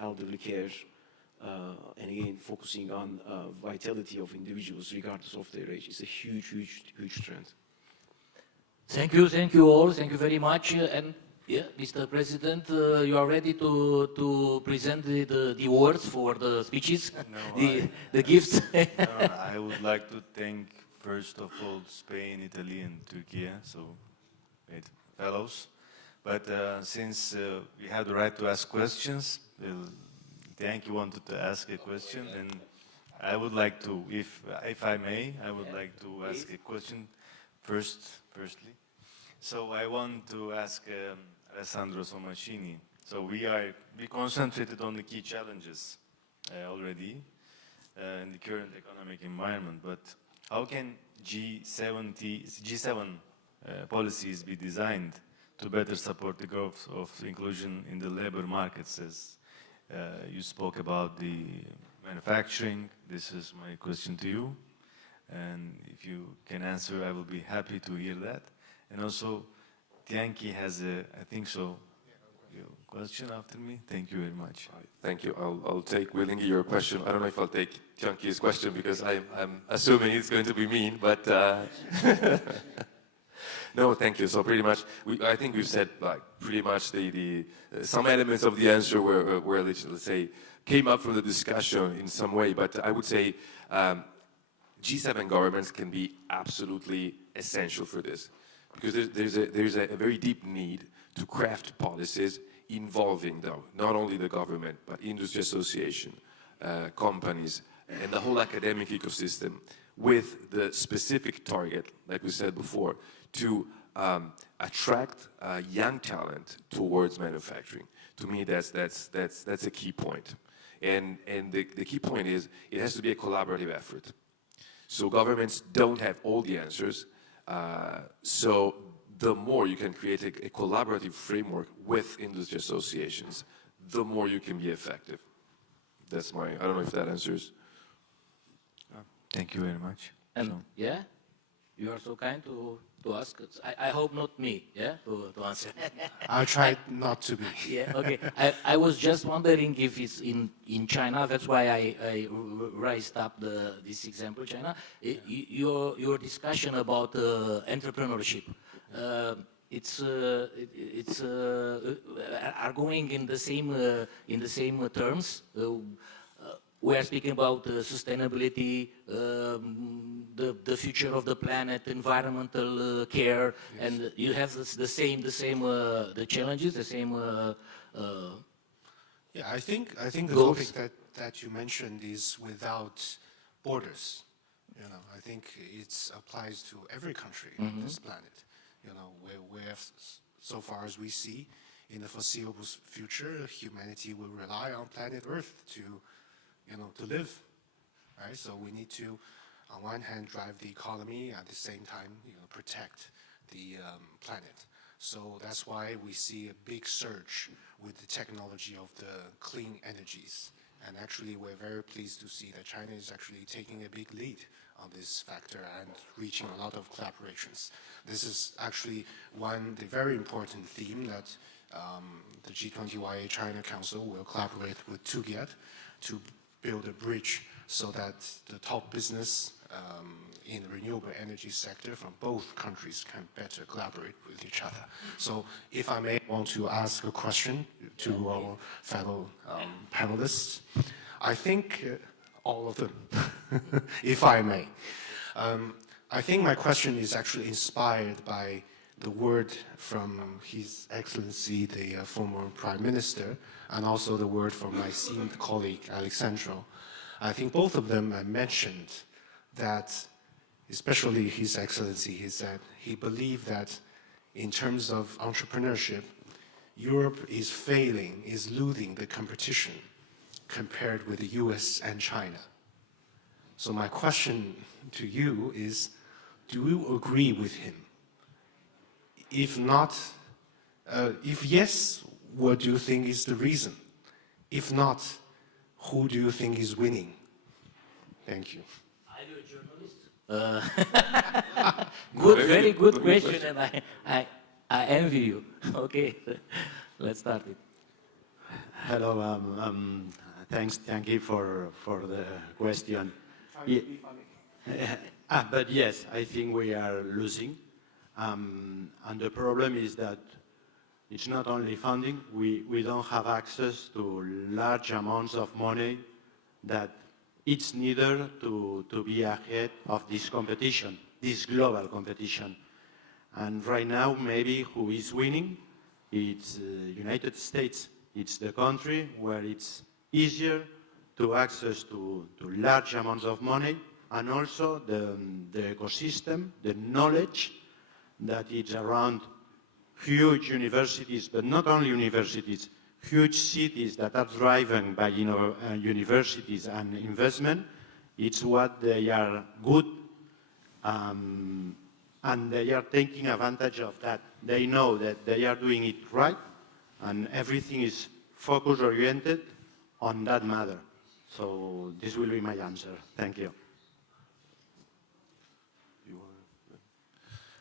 elderly care, and again, focusing on vitality of individuals regardless of their age. It's a huge, huge, huge trend. Thank you all, thank you very much. And yeah, Mr. President, you are ready to present the awards for the speeches, No, the gifts. I would like to thank first of all Spain, Italy, and Turkey, so great fellows. But since we have the right to ask questions, Thank you wanted to ask a question, and I would like to, if I may, I would like to ask a question firstly. So I want to ask Alessandro Sommaschini. So we concentrated on the key challenges already in the current economic environment, but how can G7 policies be designed to better support the growth of inclusion in the labor markets? As you spoke about the manufacturing, this is my question to you. And if you can answer, I will be happy to hear that. And also, Tianki has a, I think so, question after me. Thank you very much. Thank you. I'll take willingly your question. I don't know if I'll take Tianki's question because I'm assuming it's going to be mean, but no, thank you. So pretty much, I think we've said like pretty much some elements of the answer were let's say came up from the discussion in some way. But I would say G7 governments can be absolutely essential for this because there's a very deep need to craft policies involving though not only the government but industry association, companies, and the whole academic ecosystem with the specific target, like we said before, to attract young talent towards manufacturing. To me, that's a key point. And the key point is it has to be a collaborative effort. So governments don't have all the answers. So the more you can create a collaborative framework with industry associations, the more you can be effective. That's I don't know if that answers. Thank you very much. And yeah, you are so kind to ask. I hope not me, yeah, to answer. I'll try not to be. Yeah, okay. I was just wondering if it's in China. That's why I raised up this example, China. Your discussion about entrepreneurship. It's are going in the same terms. We are speaking about sustainability, the future of the planet, environmental care, yes. And you have the challenges, the same. Yeah, I think the goals. topic that you mentioned is without borders. You know, I think it applies to every country on this planet. You know, where so far as we see, in the foreseeable future, humanity will rely on planet Earth to live, right? So we need to, on one hand, drive the economy, at the same time, protect the planet. So that's why we see a big surge with the technology of the clean energies. And actually, we're very pleased to see that China is actually taking a big lead on this factor and reaching a lot of collaborations. This is actually the very important theme that the G20YA China Council will collaborate with TÜGİAD to build a bridge so that the top business in the renewable energy sector from both countries can better collaborate with each other. So if I may want to ask a question to our fellow panelists, I think all of them, if I may. I think my question is actually inspired by the word from His Excellency, the former Prime Minister, and also the word from my esteemed colleague, Alexandro. I think both of them mentioned that, especially His Excellency, he said he believed that in terms of entrepreneurship, Europe is failing, is losing the competition compared with the US and China. So my question to you is, do you agree with him? If not, if yes, what do you think is the reason? If not, who do you think is winning? Thank you. Are you a journalist? Good, very good question, and I envy you. Okay, let's start it. Hello, thank you for the question. But yes, I think we are losing. And the problem is that it's not only funding, we don't have access to large amounts of money that it's needed to be ahead of this competition, this global competition. And right now, maybe who is winning? It's United States. It's the country where it's easier to access to large amounts of money, and also the ecosystem, the knowledge that is around huge universities, but not only universities, huge cities that are driven by universities and investment. It's what they are good, and they are taking advantage of that. They know that they are doing it right, and everything is focus-oriented on that matter. So this will be my answer. Thank you.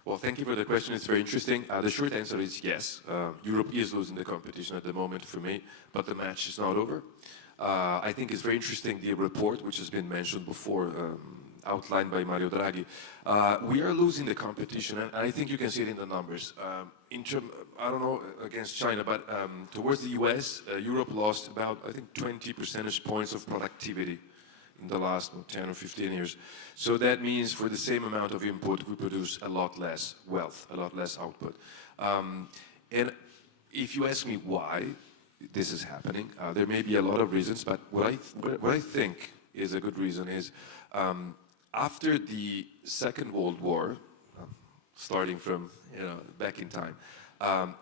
Well, thank you for the question. It's very interesting. The short answer is yes. Europe is losing the competition at the moment for me, but the match is not over. I think it's very interesting, the report, which has been mentioned before, outlined by Mario Draghi. We are losing the competition, and I think you can see it in the numbers. I don't know against China, but towards the US, Europe lost about, I think, 20 percentage points of productivity in the last 10 or 15 years. So that means for the same amount of input, we produce a lot less wealth, a lot less output. And if you ask me why this is happening, there may be a lot of reasons, but what I think is a good reason is after the Second World War, starting from back in time,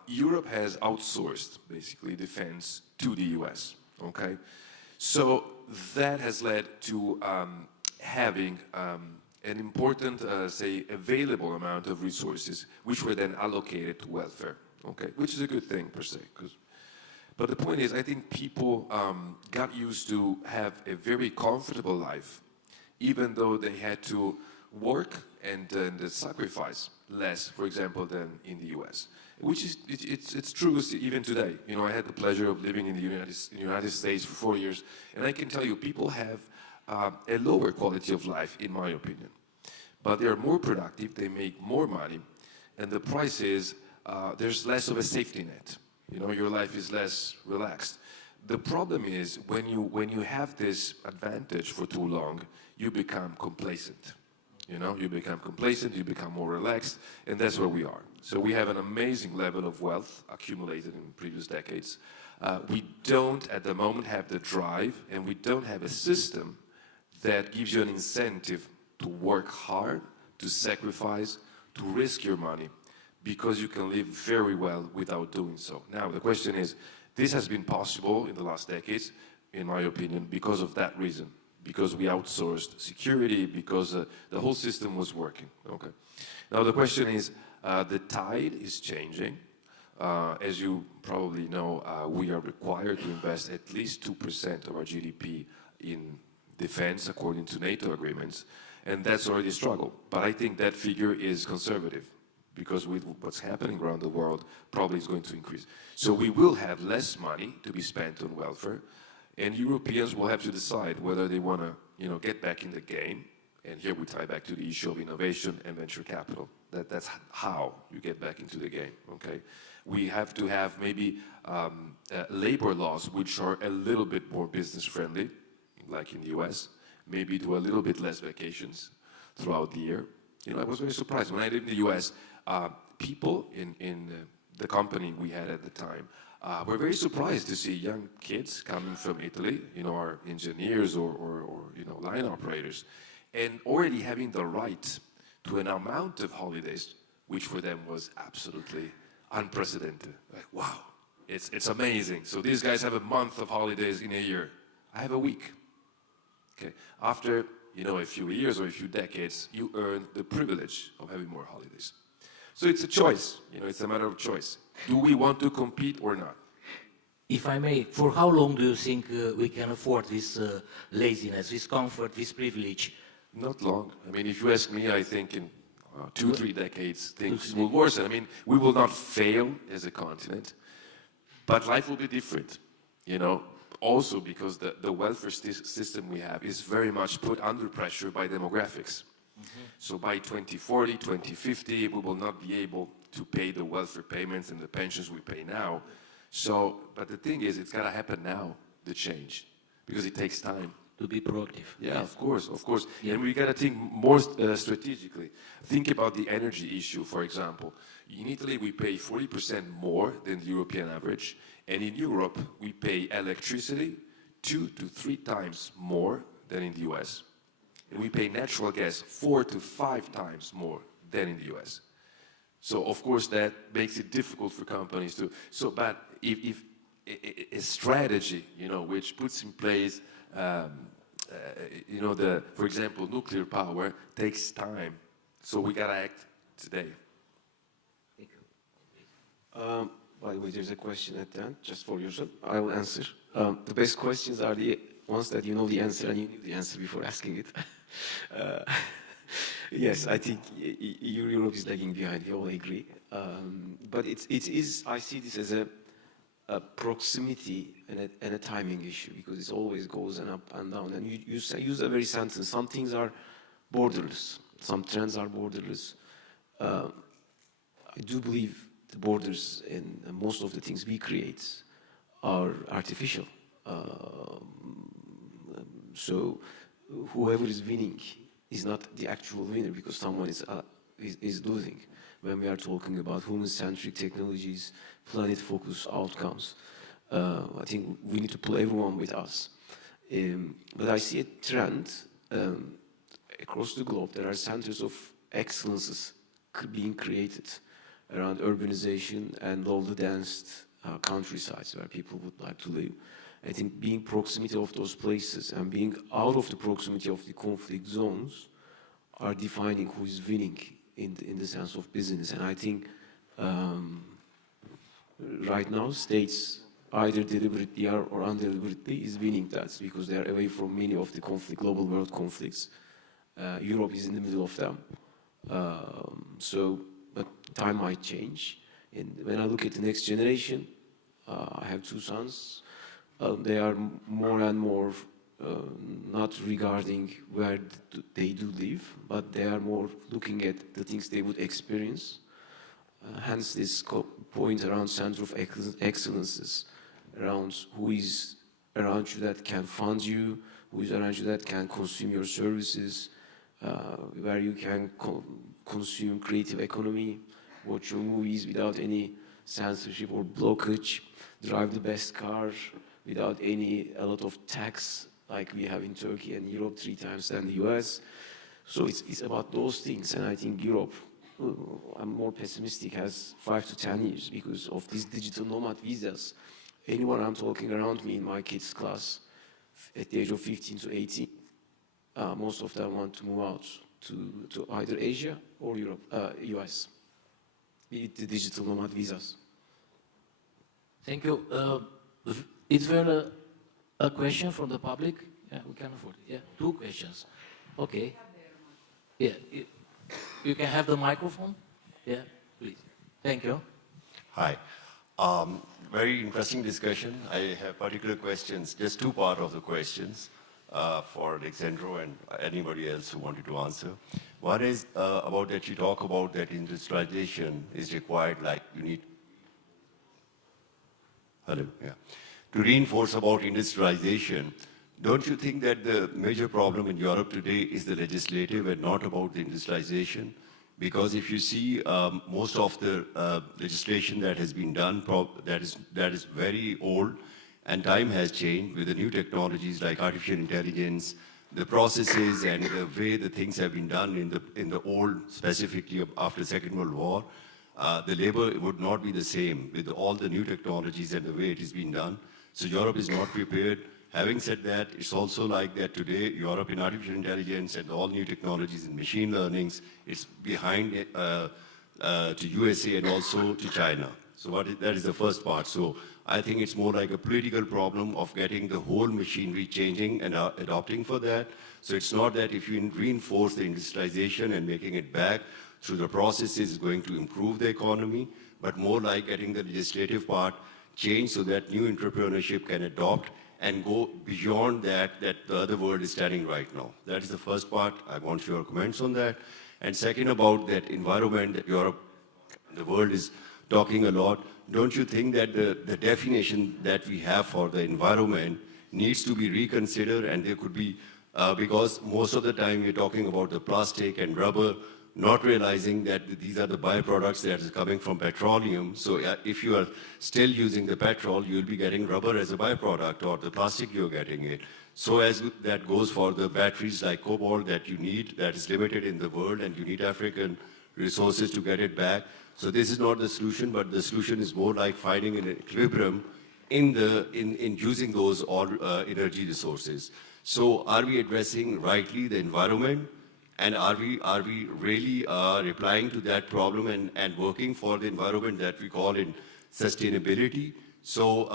Europe has outsourced basically defense to the US. Okay, so that has led to having an important, say, available amount of resources, which were then allocated to welfare. Okay, which is a good thing per se. But the point is, I think people got used to have a very comfortable life, even though they had to work and sacrifice less, for example, than in the US. Which is, it's true even today. I had the pleasure of living in the United States for 4 years, and I can tell you, people have a lower quality of life, in my opinion. But they are more productive, they make more money, and the price is, there's less of a safety net. Your life is less relaxed. The problem is, when you have this advantage for too long, you become complacent. You become complacent, you become more relaxed, and that's where we are. So we have an amazing level of wealth accumulated in previous decades. We don't, at the moment, have the drive, and we don't have a system that gives you an incentive to work hard, to sacrifice, to risk your money, because you can live very well without doing so. Now, the question is, this has been possible in the last decades, in my opinion, because of that reason. Because we outsourced security, because the whole system was working. Okay. Now the question is, The tide is changing. As you probably know, we are required to invest at least 2% of our GDP in defense according to NATO agreements, and that's already a struggle. But I think that figure is conservative, because with what's happening around the world, probably is going to increase. So we will have less money to be spent on welfare, and Europeans will have to decide whether they want to, get back in the game. And here we tie back to the issue of innovation and venture capital. That's how you get back into the game, okay? We have to have maybe labor laws which are a little bit more business friendly, like in the US, maybe do a little bit less vacations throughout the year. I was very surprised. When I lived in the US, people in the company we had at the time were very surprised to see young kids coming from Italy, our engineers or line operators, and already having the right to an amount of holidays, which for them was absolutely unprecedented. Like, wow, it's amazing. So these guys have a month of holidays in a year. I have a week. Okay. After, a few years or a few decades, you earn the privilege of having more holidays. So it's a choice. It's a matter of choice. Do we want to compete or not? If I may, for how long do you think we can afford this laziness, this comfort, this privilege? Not long. If you ask me, I think in 2-3 decades, things will worsen. We will not fail as a continent, but life will be different, Also because the welfare system we have is very much put under pressure by demographics. Mm-hmm. So by 2040, 2050, we will not be able to pay the welfare payments and the pensions we pay now. So, but the thing is, it's got to happen now, the change, because it takes time. To be proactive. Yeah, of course. Yeah. And we got to think more strategically. Think about the energy issue, for example. In Italy, we pay 40% more than the European average. And in Europe, we pay electricity 2 to 3 times more than in the US. And we pay natural gas 4 to 5 times more than in the US. So, of course, that makes it difficult for companies to... But if a strategy, which puts in place... for example, nuclear power takes time, so we gotta act today. Thank you. By the way, there's a question at the end, just for yourself. I will answer. The best questions are the ones that you know the answer and you knew the answer before asking it. Yes, I think Europe is lagging behind. We all agree. But it is. I see this as a proximity and a timing issue, because it always goes up and down. And you use a very sentence. Some things are borderless. Some trends are borderless. I do believe the borders in most of the things we create are artificial. So whoever is winning is not the actual winner, because someone is losing. When we are talking about human-centric technologies, planet-focused outcomes, I think we need to pull everyone with us. But I see a trend across the globe. There are centers of excellences being created around urbanization and lowly dense countrysides where people would like to live. I think being proximity of those places and being out of the proximity of the conflict zones are defining who is winning in the sense of business. And I think right now states either deliberately or undeliberately is winning that, because they are away from many of the global world conflicts. Europe is in the middle of them. But time might change. And when I look at the next generation, I have 2 sons. They are more and more not regarding where they do live, but they are more looking at the things they would experience. Hence this point around center of excellences, around who is around you that can fund you, who is around you that can consume your services, where you can consume creative economy, watch your movies without any censorship or blockage, drive the best car without a lot of tax like we have in Turkey and Europe 3 times than the US. So it's about those things, and I think Europe, I'm more pessimistic, has 5 to 10 years because of these digital nomad visas. Anyone I'm talking around me in my kids' class at the age of 15 to 18, most of them want to move out to either Asia or Europe, US. be it the digital nomad visas. Thank you. Is there a question from the public? Yeah, we can afford it. Yeah, 2 questions. Okay. Yeah, you can have the microphone. Yeah, please. Thank you. Hi. Very interesting discussion. I have particular questions, just 2 parts of the questions for Alexandro and anybody else who wanted to answer. One is about that you talk about that industrialization is required, like you need, hello, yeah, to reinforce about industrialization. Don't you think that the major problem in Europe today is the legislative and not about the industrialization? Because if you see most of the legislation that has been done, that is very old, and time has changed with the new technologies like artificial intelligence, the processes and the way the things have been done in the old, specifically after Second World War, the labor would not be the same with all the new technologies and the way it is being done. So Europe is not prepared. Having said that, it's also like that today, Europe in artificial intelligence and all new technologies in machine learnings, it's behind to USA and also to China. So that is the first part. So I think it's more like a political problem of getting the whole machinery changing and adopting for that. So it's not that if you reinforce the industrialization and making it back through the processes is going to improve the economy, but more like getting the legislative part changed so that new entrepreneurship can adopt and go beyond that the other world is standing right now. That is the first part. I want your comments on that. And second, about that environment that Europe, the world is talking a lot. Don't you think that the definition that we have for the environment needs to be reconsidered, and there could be, because most of the time we're talking about the plastic and rubber, not realizing that these are the byproducts that is coming from petroleum. So if you are still using the petrol, you'll be getting rubber as a byproduct, or the plastic you're getting it. So as that goes for the batteries like cobalt that you need, that is limited in the world, and you need African resources to get it back. So this is not the solution, but the solution is more like finding an equilibrium in using those all energy resources. So are we addressing rightly the environment? And are we really replying to that problem and working for the environment that we call in sustainability? So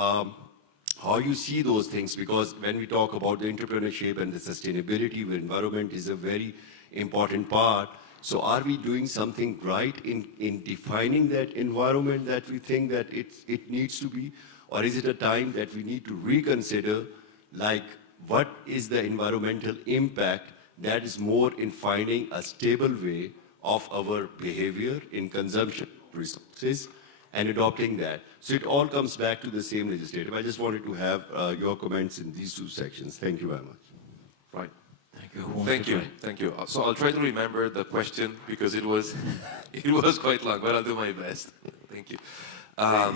how you see those things, because when we talk about the entrepreneurship and the sustainability, the environment is a very important part. So are we doing something right in defining that environment that we think that it needs to be? Or is it a time that we need to reconsider, like, what is the environmental impact that is more in finding a stable way of our behavior in consumption of resources and adopting that? So it all comes back to the same legislative. I just wanted to have your comments in these 2 sections. Thank you very much. Right. Thank you. Thank you. Thank you. So I'll try to remember the question because it was quite long, but I'll do my best. Thank you.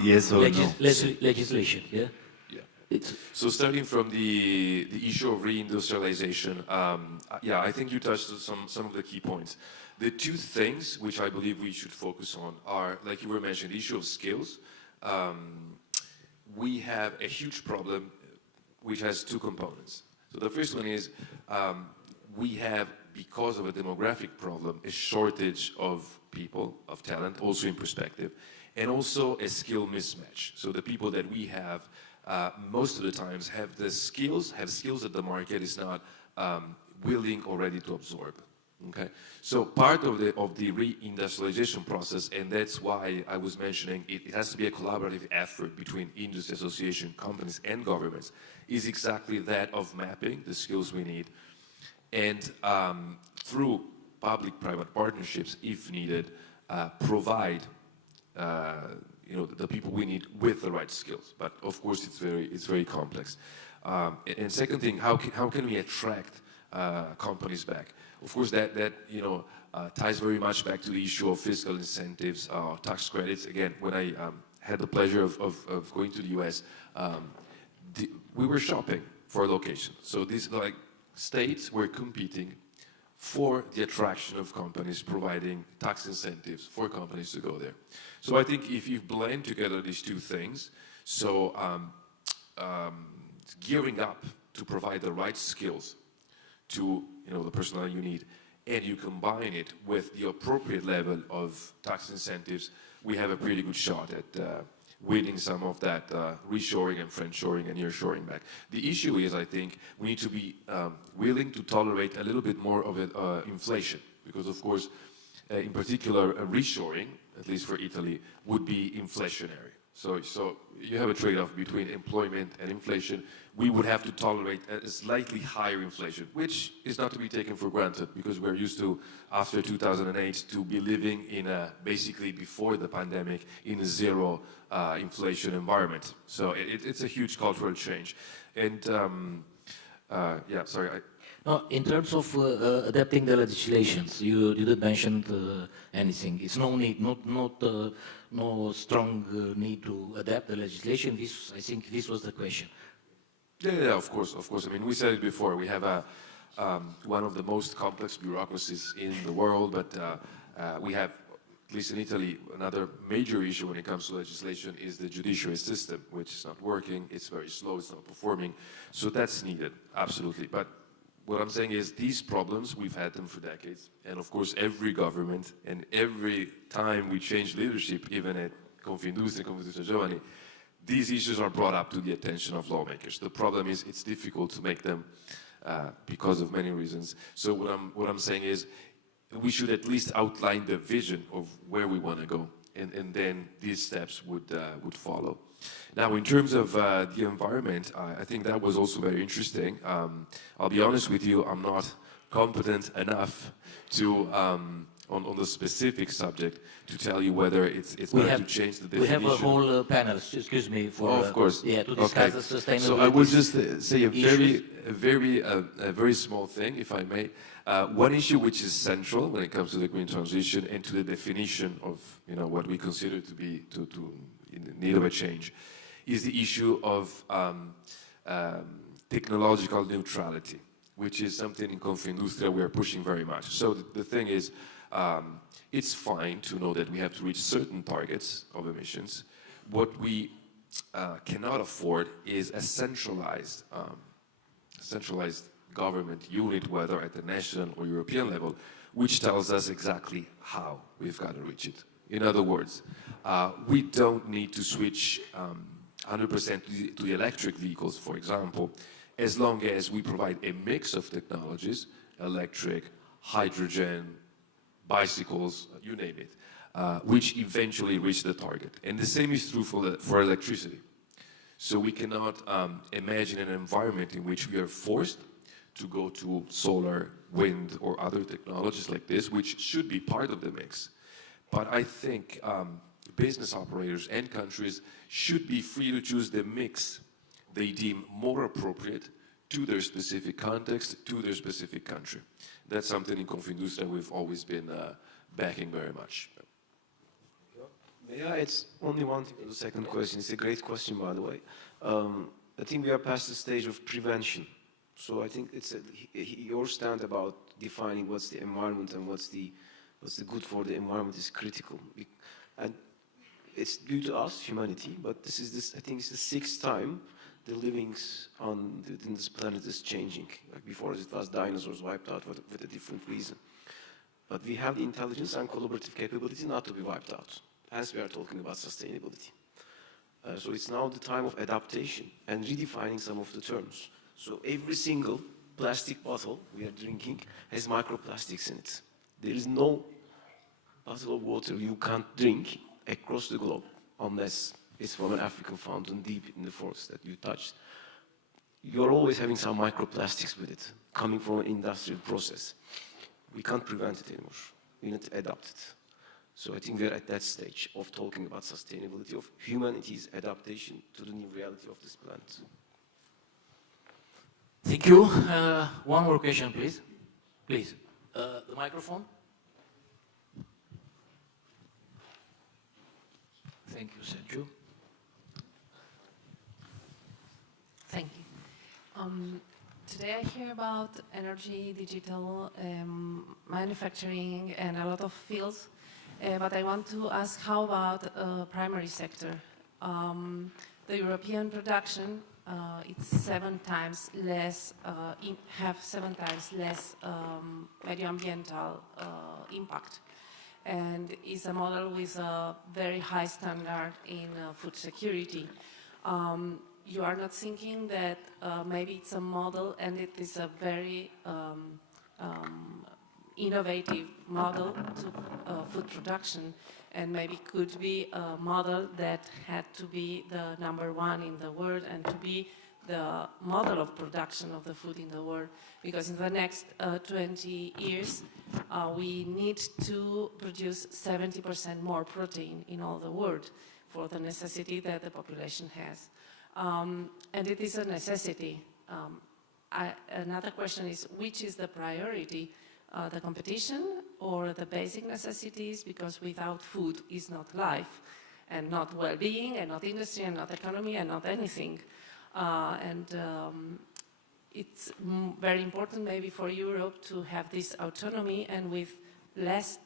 Yes or no? Legislation, yeah? So starting from the issue of reindustrialization, yeah, I think you touched on some of the key points. The 2 things which I believe we should focus on are, like you were mentioning, the issue of skills. We have a huge problem which has 2 components. So the first one is we have, because of a demographic problem, a shortage of people, of talent, also in perspective, and also a skill mismatch. So the people that we have most of the times have skills that the market is not willing or ready to absorb. Okay, so part of the reindustrialization process, and that's why I was mentioning it has to be a collaborative effort between industry association, companies, and governments, is exactly that of mapping the skills we need, and through public-private partnerships, if needed, provide the people we need with the right skills. But of course, it's very complex. And second thing, how can we attract companies back? Of course, that ties very much back to the issue of fiscal incentives, tax credits. Again, when I had the pleasure of going to the US, we were shopping for a location. So these states were competing for the attraction of companies, providing tax incentives for companies to go there. So I think if you blend together these 2 things, so gearing up to provide the right skills to the personnel you need, and you combine it with the appropriate level of tax incentives, we have a pretty good shot at winning some of that reshoring and friendshoring and nearshoring back. The issue is, I think, we need to be willing to tolerate a little bit more of inflation, because of course, in particular, reshoring, at least for Italy, would be inflationary. So you have a trade-off between employment and inflation. We would have to tolerate a slightly higher inflation, which is not to be taken for granted, because we're used to, after 2008, to be living in basically before the pandemic, in a zero inflation environment. So it's a huge cultural change. And yeah, sorry. No, in terms of adapting the legislations, you didn't mention anything. It's no need, no strong need to adapt the legislation. I think this was the question. Yeah, of course. I mean, we said it before. We have one of the most complex bureaucracies in the world, but we have, at least in Italy, another major issue when it comes to legislation is the judiciary system, which is not working. It's very slow. It's not performing. So that's needed, absolutely. But what I'm saying is these problems, we've had them for decades. And of course, every government and every time we change leadership, even at Confindustria, Confindustria Giovani, these issues are brought up to the attention of lawmakers. The problem is it's difficult to make them because of many reasons. So what I'm saying is we should at least outline the vision of where we want to go. And then these steps would follow. Now, in terms of the environment, I think that was also very interesting. I'll be honest with you, I'm not competent enough to, on the specific subject, to tell you whether it's going to change the definition. We have a whole panel, excuse me, for of course. Yeah, to discuss the sustainability. So I would just say a very small thing, if I may. One issue which is central when it comes to the green transition and to the definition of what we consider to be in need of a change is the issue of technological neutrality, which is something in Confindustria we are pushing very much. So the thing is, it's fine to know that we have to reach certain targets of emissions. What we cannot afford is a centralized government unit, whether at the national or European level, which tells us exactly how we've got to reach it. In other words, we don't need to switch 100% to the electric vehicles, for example, as long as we provide a mix of technologies, electric, hydrogen, bicycles, you name it, which eventually reach the target. And the same is true for electricity. So we cannot imagine an environment in which we are forced to go to solar, wind, or other technologies like this, which should be part of the mix. But I think business operators and countries should be free to choose the mix they deem more appropriate to their specific context, to their specific country. That's something in Confindustria we've always been backing very much. Yeah, it's only one thing to the second question. It's a great question, by the way. I think we are past the stage of prevention. So I think it's your stand about defining what's the environment and what's the good for the environment is critical. And it's due to us, humanity, but I think it's the sixth time the livings on this planet is changing. Like before it was dinosaurs wiped out with a different reason. But we have the intelligence and collaborative capability not to be wiped out. Hence we are talking about sustainability. So it's now the time of adaptation and redefining some of the terms. So every single plastic bottle we are drinking has microplastics in it. There is no bottle of water you can't drink across the globe unless it's from an African fountain deep in the forest that you touched. You're always having some microplastics with it, coming from an industrial process. We can't prevent it anymore. We need to adapt it. So I think we're at that stage of talking about sustainability, of humanity's adaptation to the new reality of this planet. Thank you. One more question, please. Please. The microphone. Thank you, Sergio. Thank you. Today I hear about energy, digital, manufacturing, and a lot of fields. But I want to ask, how about primary sector? The European production it's 7 times less, have 7 times less medioambiental impact, and is a model with a very high standard in food security. You are not thinking that maybe it's a model and it is a very innovative model to food production, and maybe could be a model that had to be the #1 in the world and to be the model of production of the food in the world, because in the next 20 years we need to produce 70% more protein in all the world for the necessity that the population has. And it is a necessity. Another question is, which is the priority? The competition or the basic necessities, because without food is not life, and not well-being, and not industry, and not economy, and not anything. It's very important maybe for Europe to have this autonomy and with less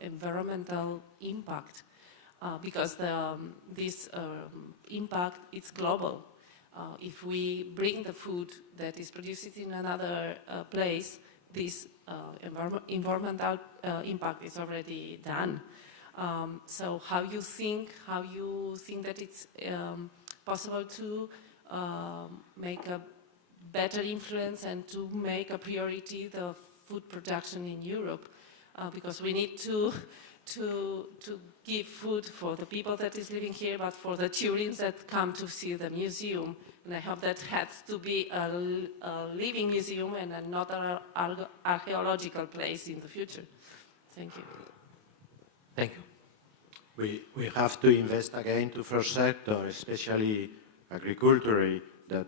environmental impact, because this impact is global. If we bring the food that is produced in another place, this environmental impact is already done. So how you think that it's possible to make a better influence and to make a priority the food production in Europe, because we need to give food for the people that is living here, but for the tourists that come to see the museum. And I hope that has to be a living museum and not an archaeological place in the future. Thank you. Thank you. We have to invest again to first sector, especially agriculture, that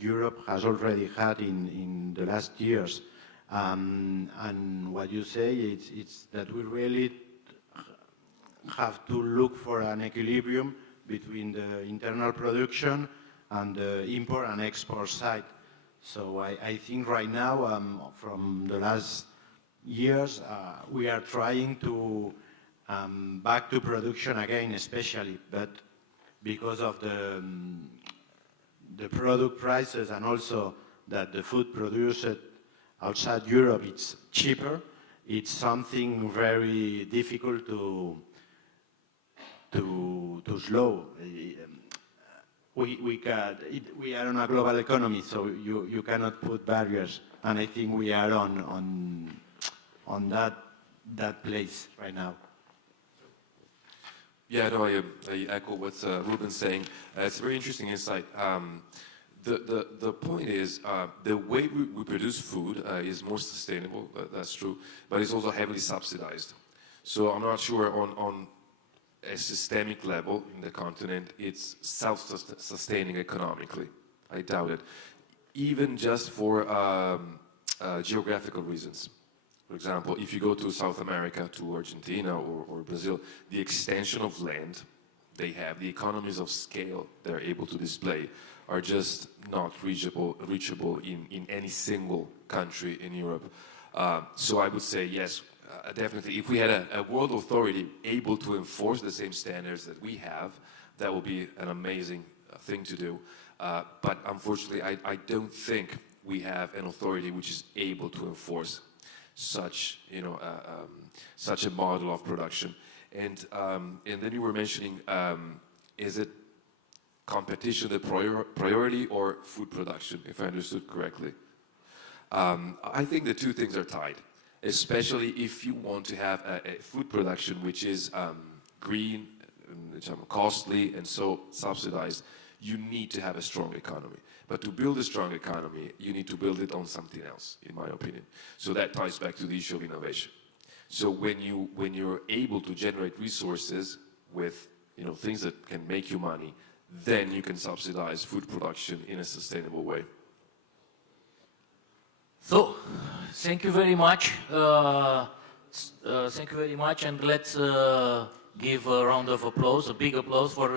Europe has already had in the last years. And what you say it's that we really have to look for an equilibrium between the internal production and the import and export side. So I think right now, from the last years, we are trying to back to production again, especially, but because of the product prices and also that the food produced outside Europe, it's cheaper. It's something very difficult to slow. We are on a global economy, so you cannot put barriers, and I think we are on that place right now. Yeah, no, I echo what Ruben's saying. It's a very interesting insight. The point is, the way we produce food is more sustainable, that's true, but it's also heavily subsidized. So I'm not sure on a systemic level in the continent, it's self-sustaining economically. I doubt it. Even just for geographical reasons. For example, if you go to South America, to Argentina or Brazil, the extension of land they have, the economies of scale they're able to display are just not reachable in any single country in Europe. So I would say yes, definitely. If we had a world authority able to enforce the same standards that we have, that would be an amazing thing to do. But unfortunately, I don't think we have an authority which is able to enforce such, such a model of production. And then you were mentioning, is it competition the priority or food production, if I understood correctly? I think the two things are tied, especially if you want to have a food production which is green, which is costly and so subsidized. You need to have a strong economy. But to build a strong economy, you need to build it on something else, in my opinion. So that ties back to the issue of innovation. So when you're able to generate resources with things that can make you money, then you can subsidize food production in a sustainable way. So, thank you very much. Thank you very much, and let's give a round of applause, a big applause for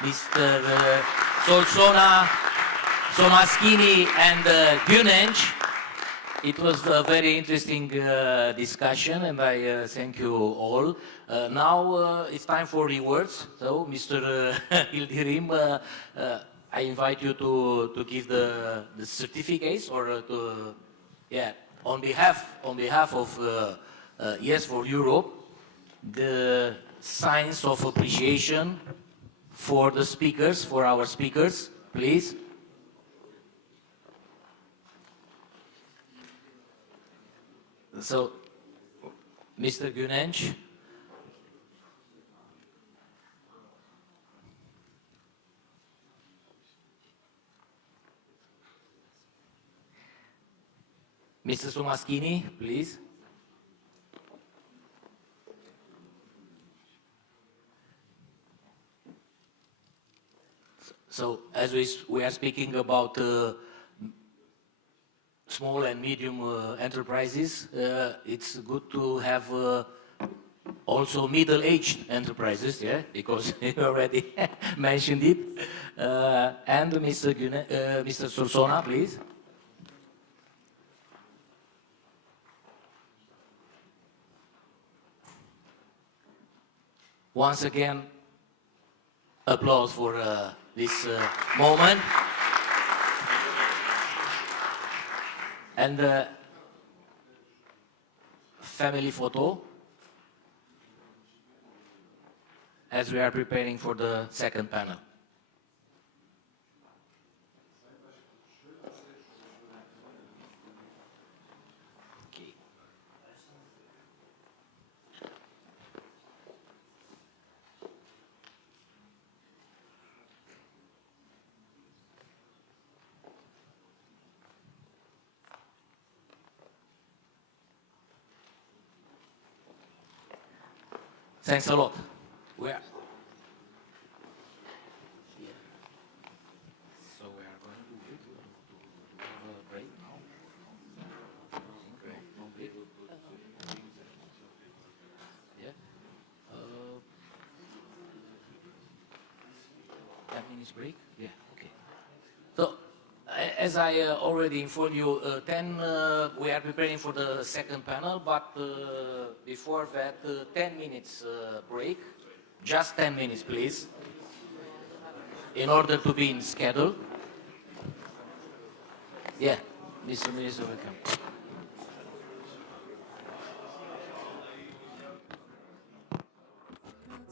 Mr. Solsona, Somaschini, and Günenc. It was a very interesting discussion, and I thank you all. Now it's time for rewards. So, Mr. Yildirim, I invite you to give the certificates or on behalf of Yes for Europe, the signs of appreciation for the speakers, for our speakers, please. So, Mr. Günenç. Mr. Somaschini, please. So, as we are speaking about small and medium enterprises, it's good to have also middle-aged enterprises, yeah, because you already mentioned it. And Mr. Sorsona, please. Once again, applause for this moment. And family photo as we are preparing for the second panel. Okay. Thanks a lot. We are so we are going to have a break now. No break. Yeah. 10 minutes break. Yeah. Okay. So, as I already informed you, we are preparing for the second panel, but before that, 10 minutes break. Just 10 minutes, please, in order to be in schedule. Yeah, Mr. Minister, welcome.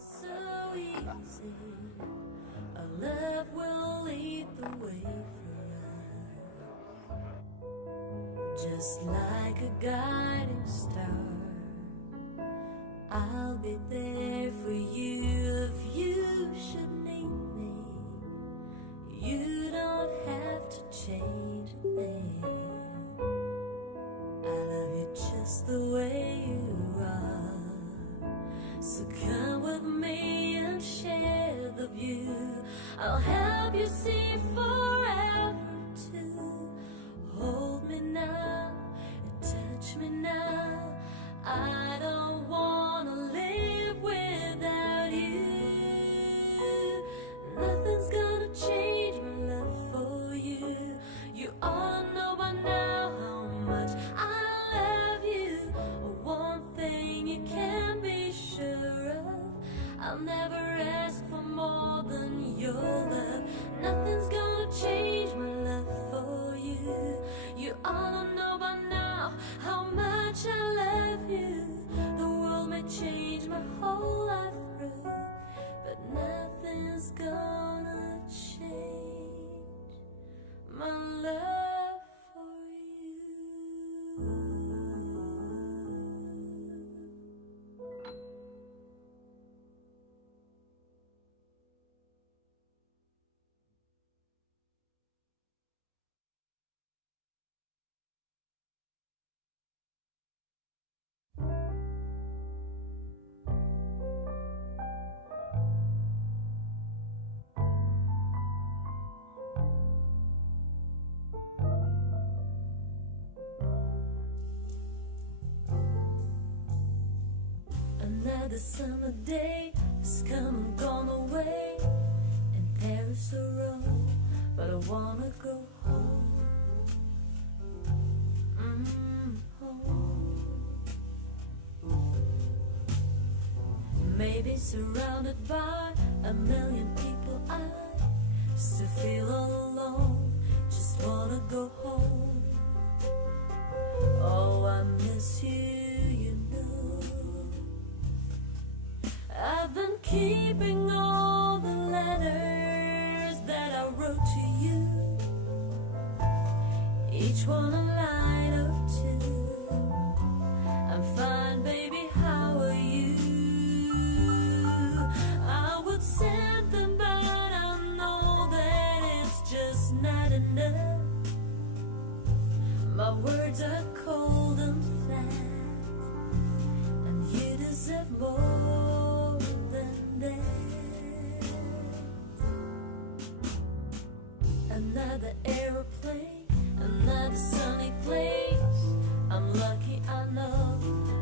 So easy, our love will lead the way for us, just like a guiding star. I'll be there for you if you should need me. You don't have to change a thing. I love you just the way you are. So come with me and share the view. I'll help you see forever too. Hold me now, touch me now. I don't wanna live without you. Nothing's gonna change my love for you. You all know by now how much I love you. One thing you can be sure of, I'll never ask for more than your love. Nothing's gonna change my love for you. You all don't know by now how much I love you. The world may change my whole life through, but nothing's gonna change my love for you. Another summer day has come and gone away, and Paris a row, but I wanna go home. Home. Maybe surrounded by a million people, I Still feel alone, just wanna go home. Oh, I miss you, you know. I've been keeping all the letters that I wrote to you, each one a line or two. I'm fine, baby, how are you? I would send them, but I know that it's just not enough. My words are cold and flat, and you deserve more than that. Another aeroplane, another sunny place. I'm lucky, I know,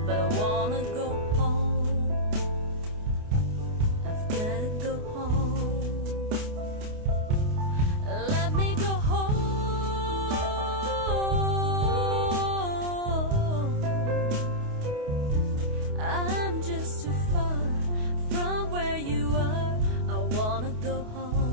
but I wanna go home. I've gotta go home. Let me go home. I'm just too far from where you are. I wanna go home.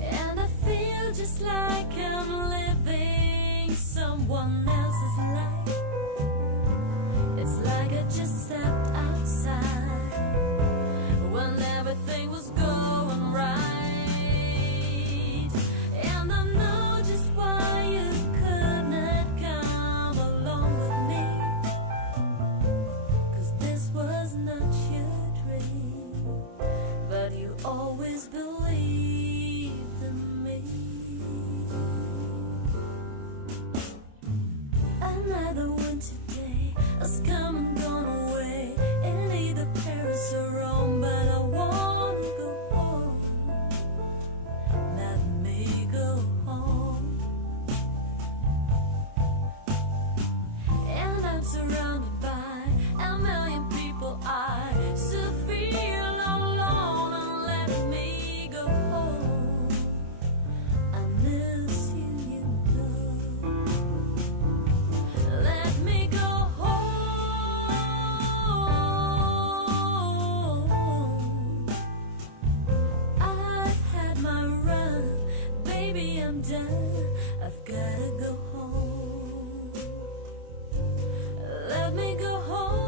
And I feel just like I'm living someone else's life. It's like I just stepped outside when everything was going right. And I know just why you could not come along with me, 'cause this was not your dream, but you always believed in me. Another winter day has come and gone away in either Paris or Rome, but I wanna go home. Let me go home. And I'm surrounded by a million people. I still feel alone, and let me go home. I miss you, you know. Let me go home. I've had my run, baby, I'm done. I've gotta go home. Let me go home.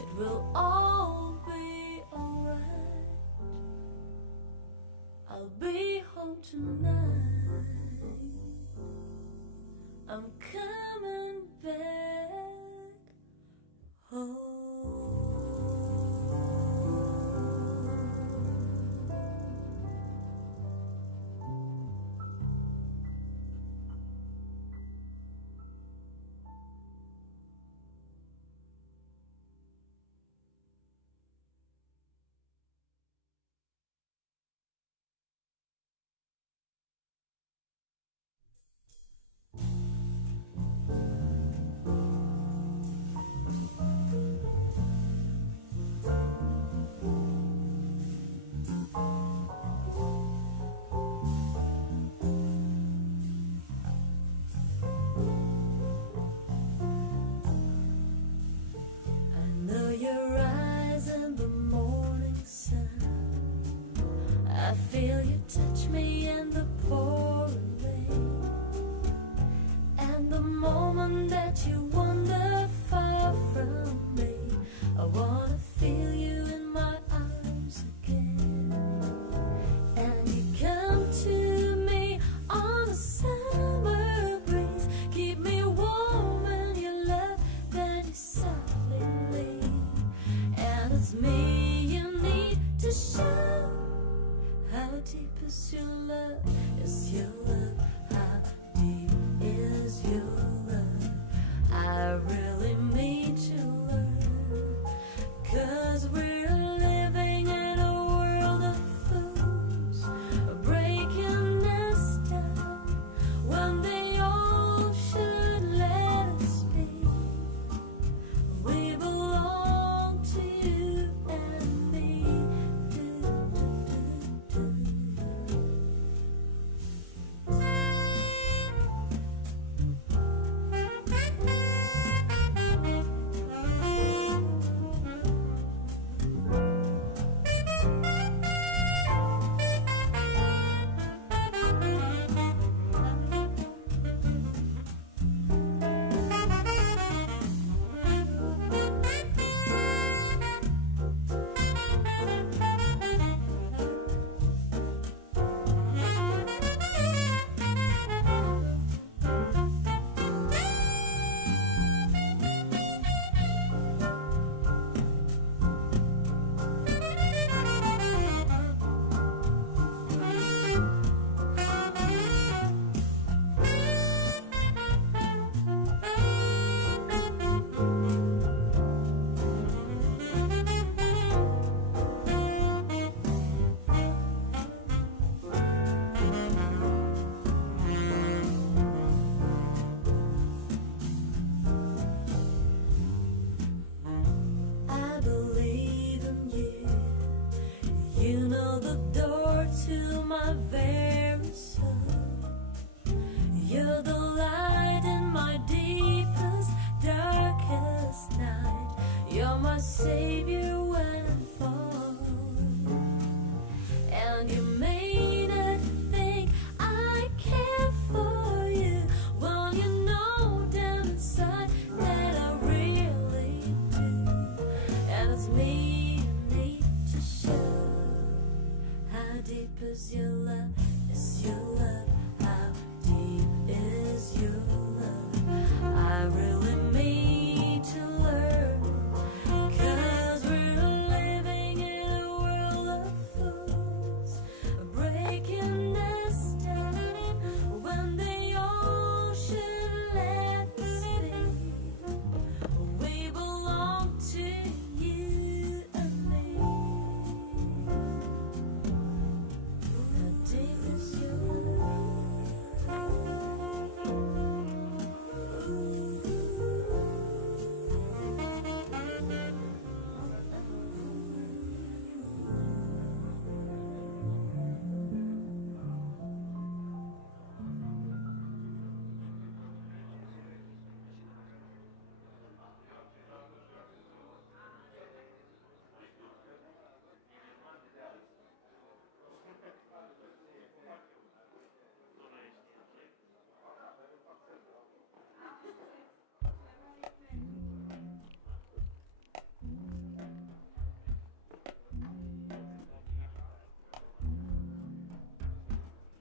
It will all be alright. I'll be home tonight. I'm coming back home. my savior when I fall. And you may not think I care for you. Well, you know down inside that I really do. And it's me you need to show. How deep is your love? Is your love? How deep is your love? I really need to learn. 'Cause we're living in a world of fools, breaking us down when they all should let us be. We belong to you and me. How deep is your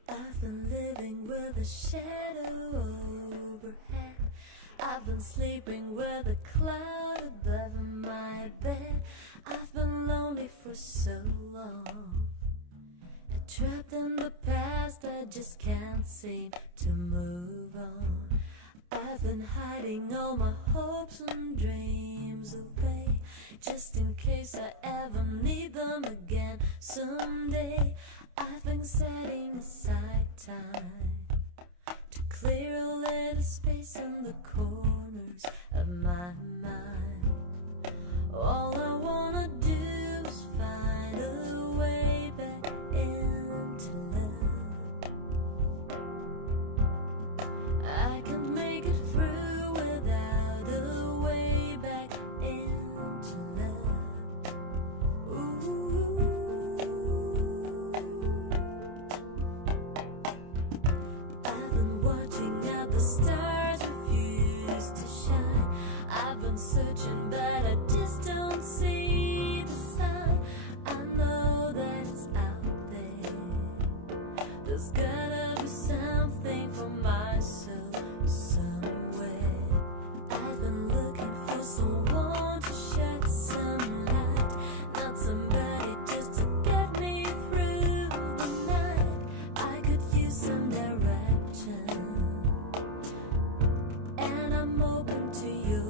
I've been living with a shadow overhead. I've been sleeping with a cloud above my bed. I've been lonely for so long. Trapped in the past, I just can't seem to move on. I've been hiding all my hopes and dreams away, just in case I ever need them again someday. I've been setting aside time to clear a little space in the corners of my mind. All I wanna do is find a way back into love. I can make it through without a way back into love. Ooh. I've been watching out the stars refuse to shine. I've been searching but I just don't see the sign. I know that it's out there. There's gotta be something for my soul somewhere. I've been looking for someone to shed some light, not somebody just to get me through the night. I could use some direction, and I'm open to your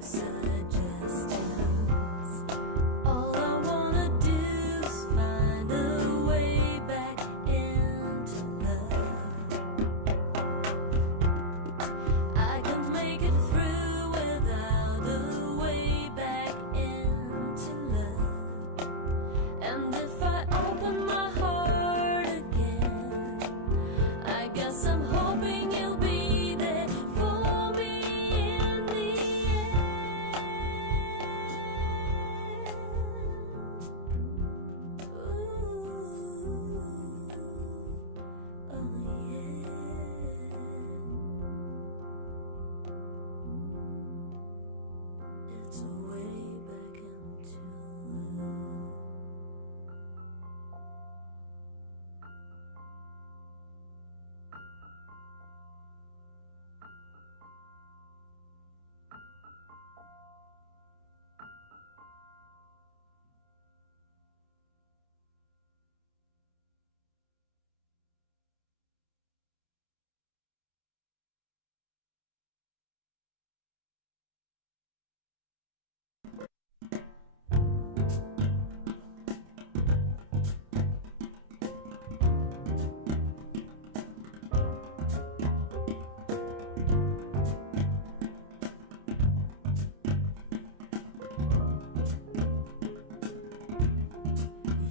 suggestions. All I wanna do is find a way back into love. I can make it through without a way back into love. And if I open my heart again, I guess I'm hoping you'll be there for me in the end. Ooh, oh yeah. It's a way back into love.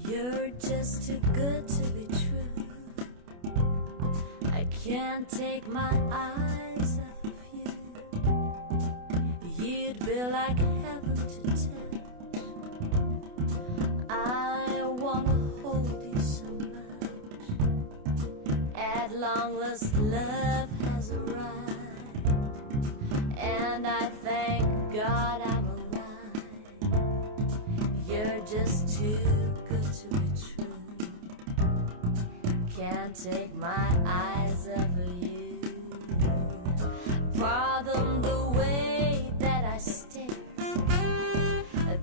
You're just too good to be true. I can't take my eyes off of you. You'd be like heaven to touch. long lost love has arrived, and I thank God I'm alive. You're just too good to be true. Can't take my eyes off of you. Problem the way that I stare.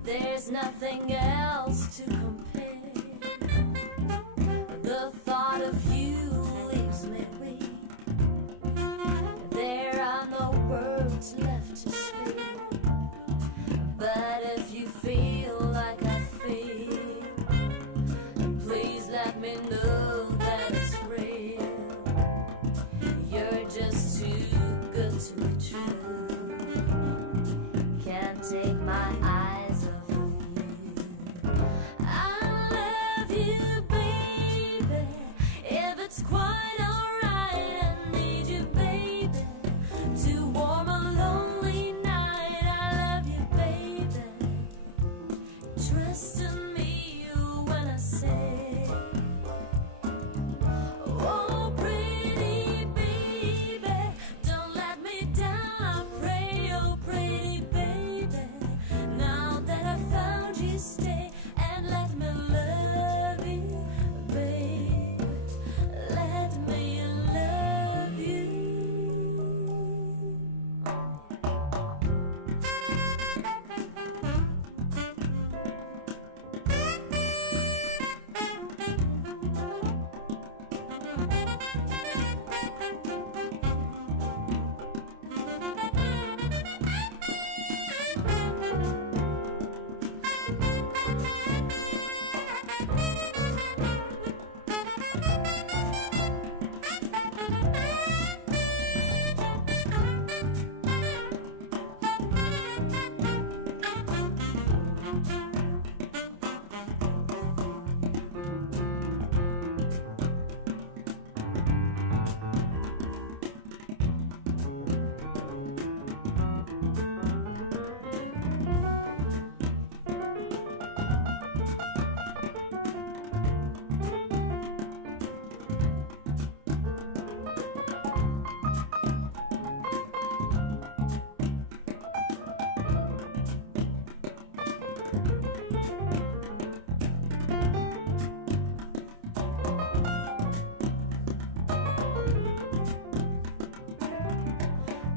There's nothing else to compare. The thought of you leaves me weak. There are no words left to speak. But if you feel like I feel, please let me know that it's real. You're just too good to be true. Can't take my eyes off of you. I love you, baby. If it's quite alright, I need you, baby, to warm a lonely night. I love you, baby. Trust in me when I say, oh, pretty baby, don't let me down. I pray, oh, pretty baby. Now that I found you, stay and let me love you, baby. Let me love you.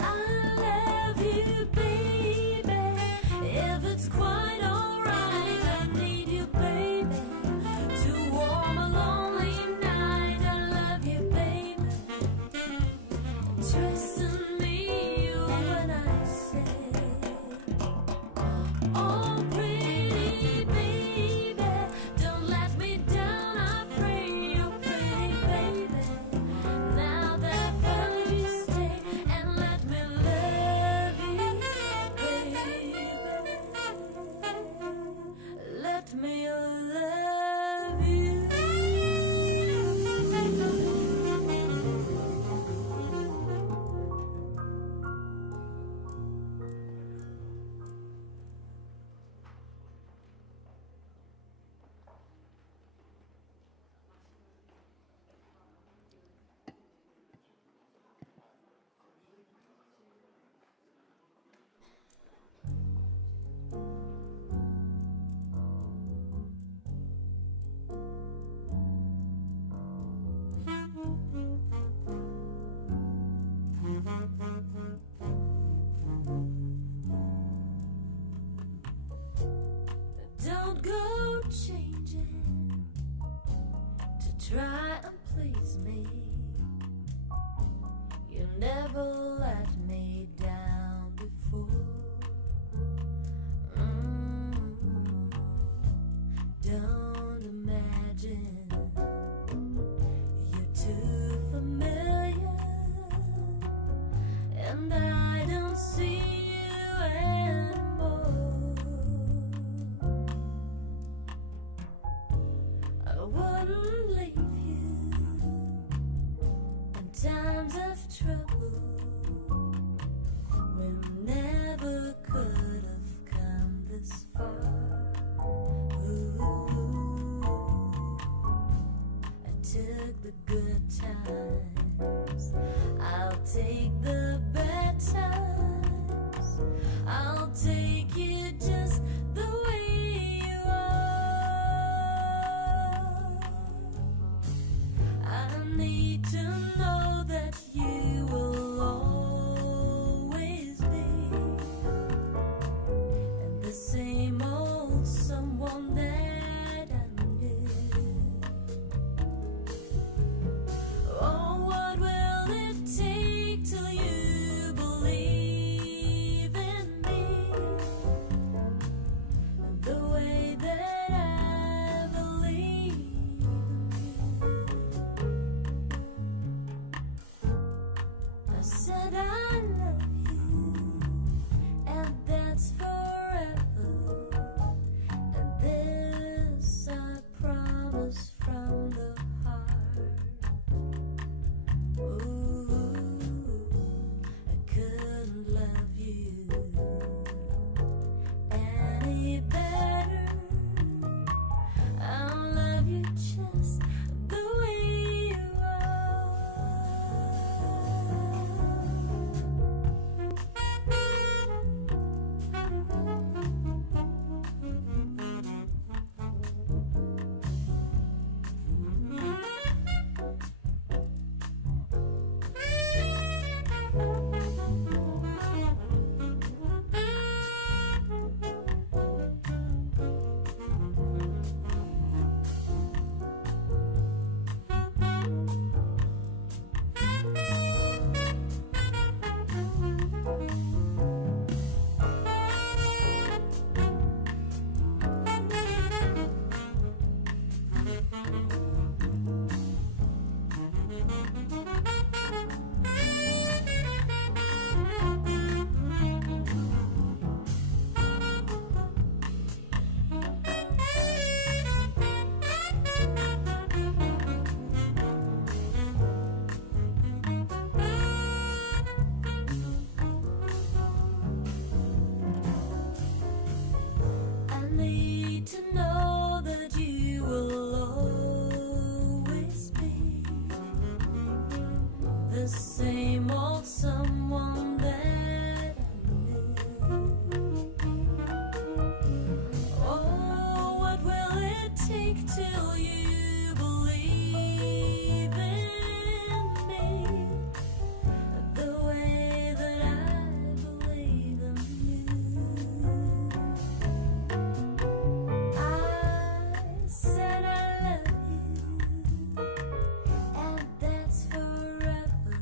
I love you, baby. If it's quite alright, I need you, baby, to warm a lonely night. I love you, baby. Trust in me when I say, oh, pretty baby, don't let me down. I pray, oh, pretty baby. Now that I found you, stay and let me love you, baby. Let me love you. Don't go changing to try and please me. You never let me down before. Don't imagine you're too familiar, and I don't see you anymore. I wouldn't leave you in times of trouble. need to know that you will always be the same old someone that I knew. Oh, what will it take till you believe in me the way that I believe in you? I said I love you, and that's forever.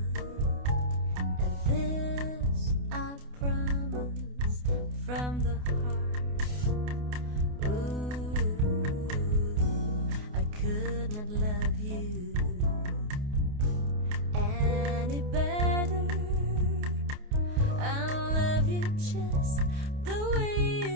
And this I promise from the heart. Ooh, I could not love you any better. I love you just the way you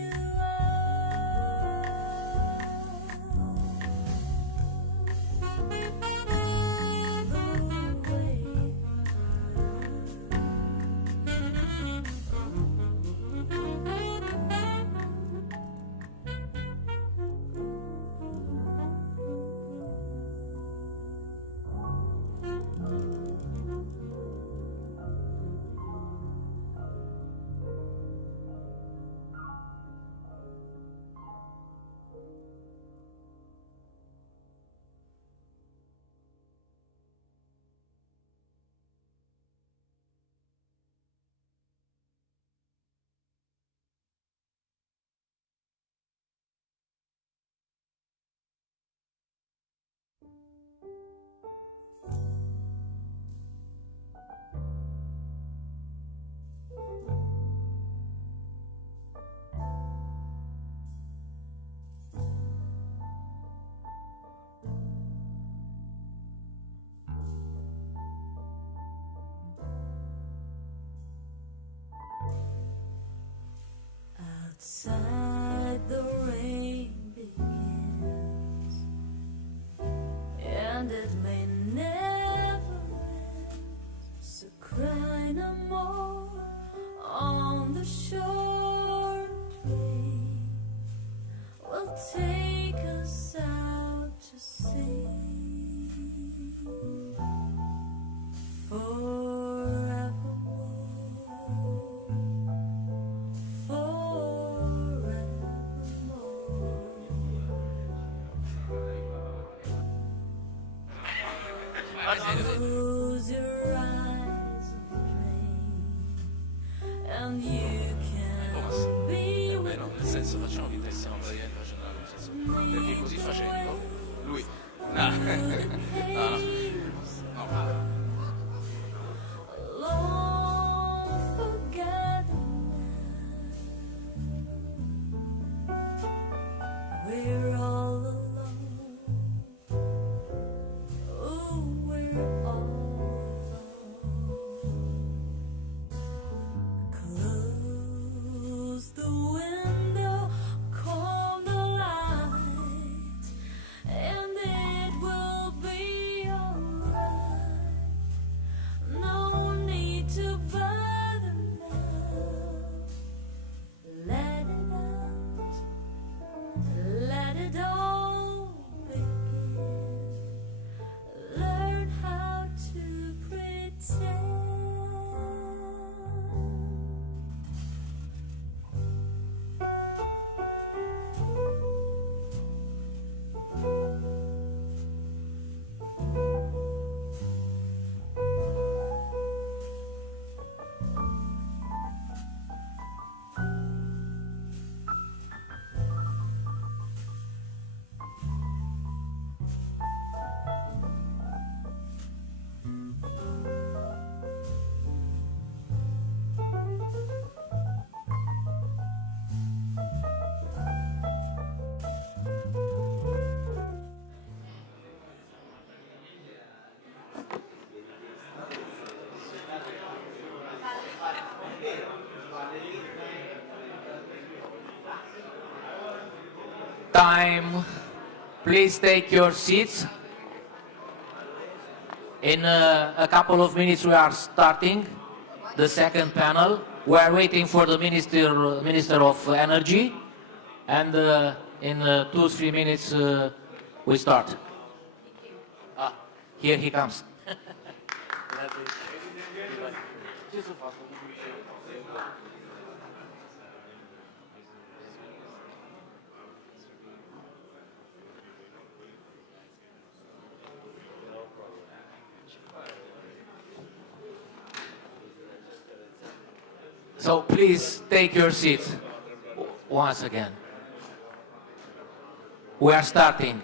outside the rain begins, and it may never end. So cry no more on the shore. Train will take us out to sea. Close your eyes and pray, and you can be with Nel senso, facciamo finta che stiamo praticamente facendo la conversazione, perché così facendo lui no, long forgotten now. We're all alone. Oh, we're all alone. Close the window, calm the light, and it will be alright. No need to bother now. Let it out, let it all begin. Learn how to pretend. Time. Please take your seats. In a couple of minutes we are starting the second panel. We are waiting for the Minister of Energy, and in 2-3 minutes we start. Ah, here he comes. So please take your seats once again. We are starting.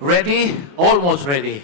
Ready? Almost ready.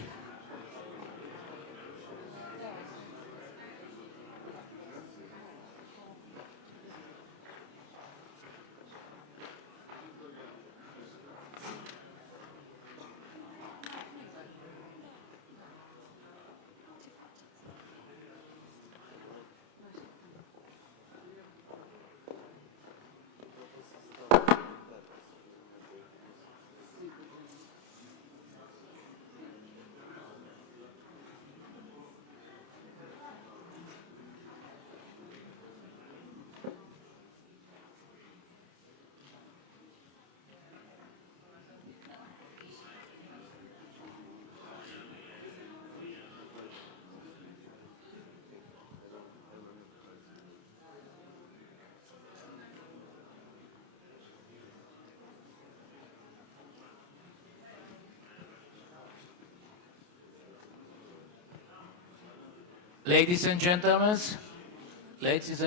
Ladies and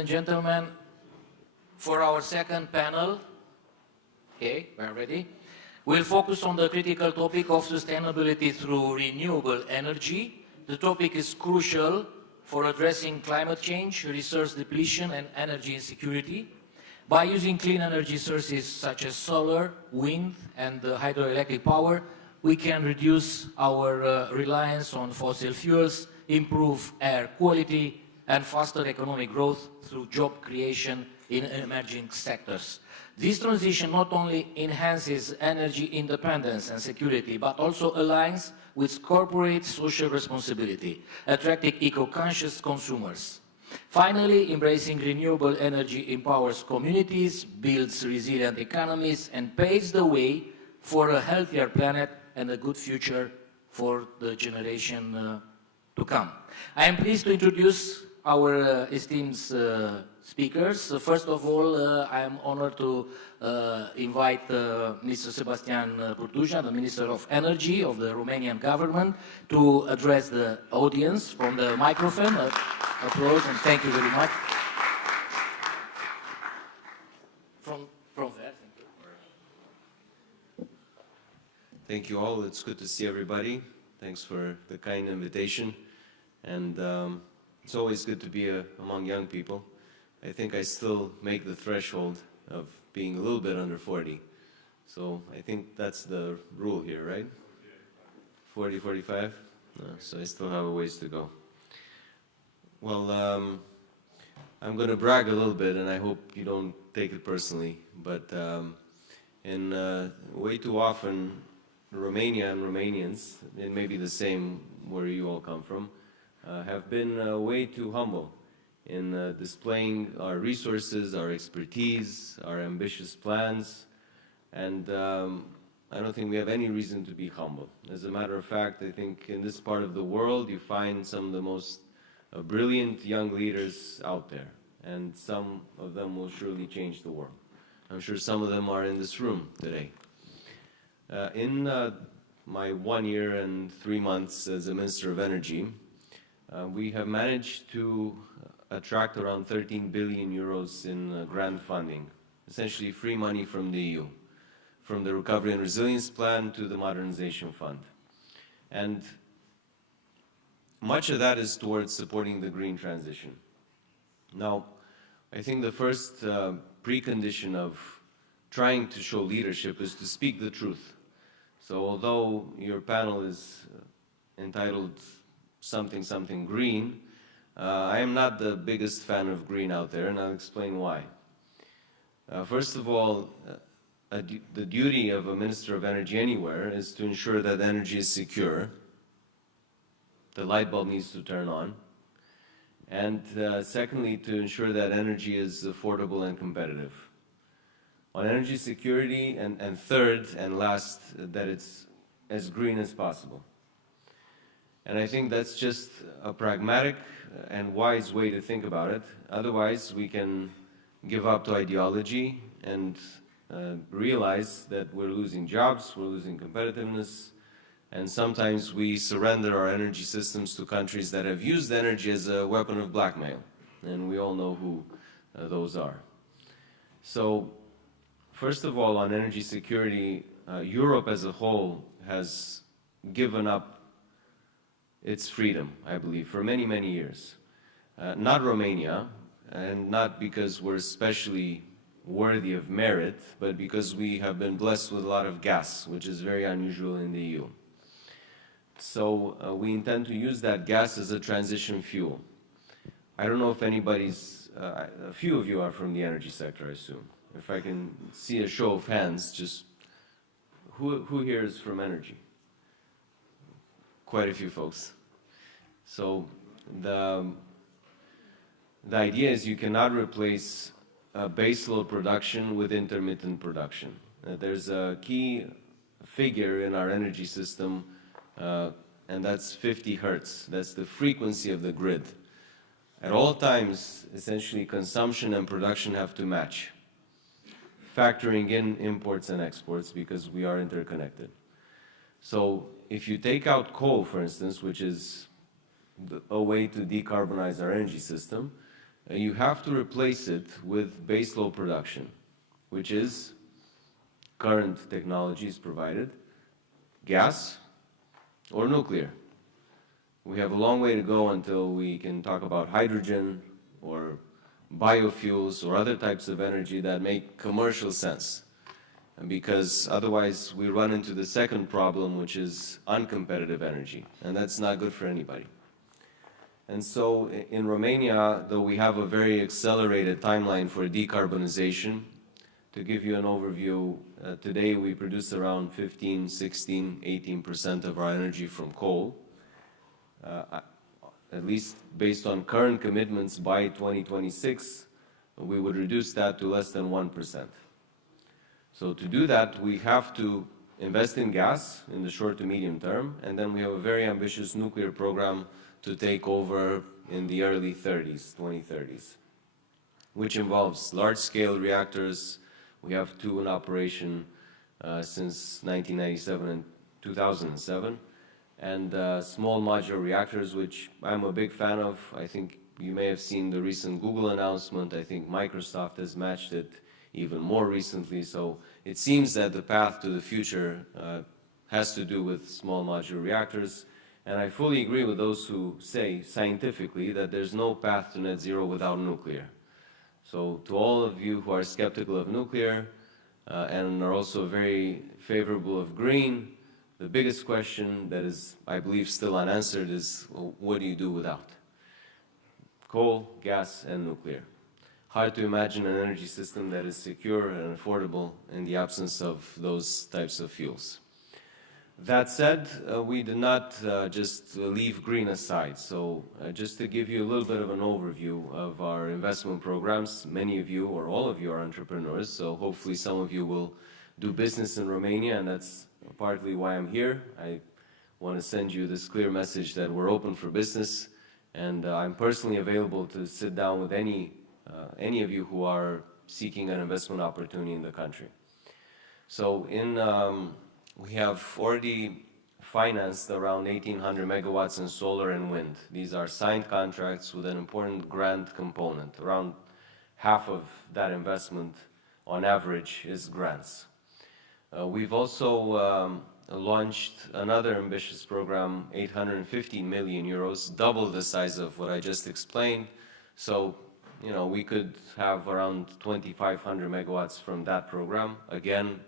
gentlemen, for our second panel, okay, we're ready. We'll focus on the critical topic of sustainability through renewable energy. The topic is crucial for addressing climate change, resource depletion, and energy insecurity. By using clean energy sources such as solar, wind, and hydroelectric power, we can reduce our reliance on fossil fuels, improve air quality, and foster economic growth through job creation in emerging sectors. This transition not only enhances energy independence and security, but also aligns with corporate social responsibility, attracting eco-conscious consumers. Finally, embracing renewable energy empowers communities, builds resilient economies, and paves the way for a healthier planet and a good future for the generation to come. I am pleased to introduce our esteemed speakers. First of all, I am honored to invite Mr. Sebastian Burduja, the Minister of Energy of the Romanian government, to address the audience from the microphone. Applause and thank you very much. From there, thank you. Thank you all. It's good to see everybody. Thanks for the kind invitation. And it's always good to be among young people. I think I still make the threshold of being a little bit under 40. So I think that's the rule here, right? 40, 45? No, so I still have a ways to go. Well, I'm going to brag a little bit, and I hope you don't take it personally. But way too often, Romania and Romanians, it may be the same where you all come from, have been way too humble in displaying our resources, our expertise, our ambitious plans, and I don't think we have any reason to be humble. As a matter of fact, I think in this part of the world you find some of the most brilliant young leaders out there, and some of them will surely change the world. I'm sure some of them are in this room today. In my 1 year and 3 months as a Minister of Energy, we have managed to attract around 13 billion euros in grant funding, essentially free money from the EU, from the Recovery and Resilience Plan to the Modernization Fund. And much of that is towards supporting the green transition. Now, I think the first precondition of trying to show leadership is to speak the truth. So although your panel is entitled something green, I am not the biggest fan of green out there, and I'll explain why. First of all, the duty of a Minister of Energy anywhere is to ensure that energy is secure, the light bulb needs to turn on. And secondly, to ensure that energy is affordable and competitive. On energy security, and third and last, that it's as green as possible. And I think that's just a pragmatic and wise way to think about it. Otherwise, we can give up to ideology and realize that we're losing jobs, we're losing competitiveness, and sometimes we surrender our energy systems to countries that have used energy as a weapon of blackmail. And we all know who those are. So, first of all, on energy security, Europe as a whole has given up its freedom, I believe, for many, many years. Not Romania, and not because we're especially worthy of merit, but because we have been blessed with a lot of gas, which is very unusual in the EU. So we intend to use that gas as a transition fuel. I don't know if anybody's, a few of you are from the energy sector, I assume. If I can see a show of hands, just who here is from energy? Quite a few folks. So the idea is you cannot replace baseload production with intermittent production. There's a key figure in our energy system, and that's 50 hertz. That's the frequency of the grid. At all times, essentially, consumption and production have to match, factoring in imports and exports because we are interconnected. So if you take out coal, for instance, which is a way to decarbonize our energy system, you have to replace it with baseload production, which is current technologies provided, gas or nuclear. We have a long way to go until we can talk about hydrogen or biofuels or other types of energy that make commercial sense. And because otherwise we run into the second problem, which is uncompetitive energy, and that's not good for anybody. And so in Romania, though we have a very accelerated timeline for decarbonization, to give you an overview, today we produce around 15, 16, 18% of our energy from coal. At least based on current commitments by 2026, we would reduce that to less than 1%. So to do that, we have to invest in gas in the short to medium term, and then we have a very ambitious nuclear program to take over in the early 30s, 2030s, which involves large-scale reactors. We have 2 in operation since 1997 and 2007, and small modular reactors, which I'm a big fan of. I think you may have seen the recent Google announcement. I think Microsoft has matched it even more recently. So it seems that the path to the future has to do with small modular reactors. And I fully agree with those who say scientifically that there's no path to net zero without nuclear. So to all of you who are skeptical of nuclear and are also very favorable of green, the biggest question that is, I believe, still unanswered is, well, what do you do without? Coal, gas, and nuclear. Hard to imagine an energy system that is secure and affordable in the absence of those types of fuels. That said, we did not just leave green aside. So just to give you a little bit of an overview of our investment programs, many of you or all of you are entrepreneurs, so hopefully some of you will do business in Romania, and that's partly why I'm here. I want to send you this clear message that we're open for business, and I'm personally available to sit down with any of you who are seeking an investment opportunity in the country. So we have already financed around 1,800 megawatts in solar and wind. These are signed contracts with an important grant component. Around half of that investment, on average, is grants. We've also launched another ambitious program, 850 million euros, double the size of what I just explained. So, you know, we could have around 2,500 megawatts from that program. Again,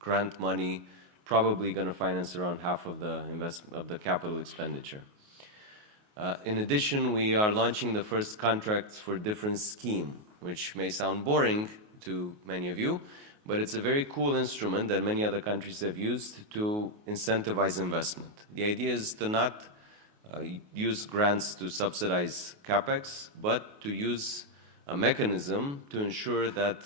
grant money, probably going to finance around half of the capital expenditure. In addition, we are launching the first contracts for different scheme, which may sound boring to many of you, but it's a very cool instrument that many other countries have used to incentivize investment. The idea is to not use grants to subsidize capex, but to use a mechanism to ensure that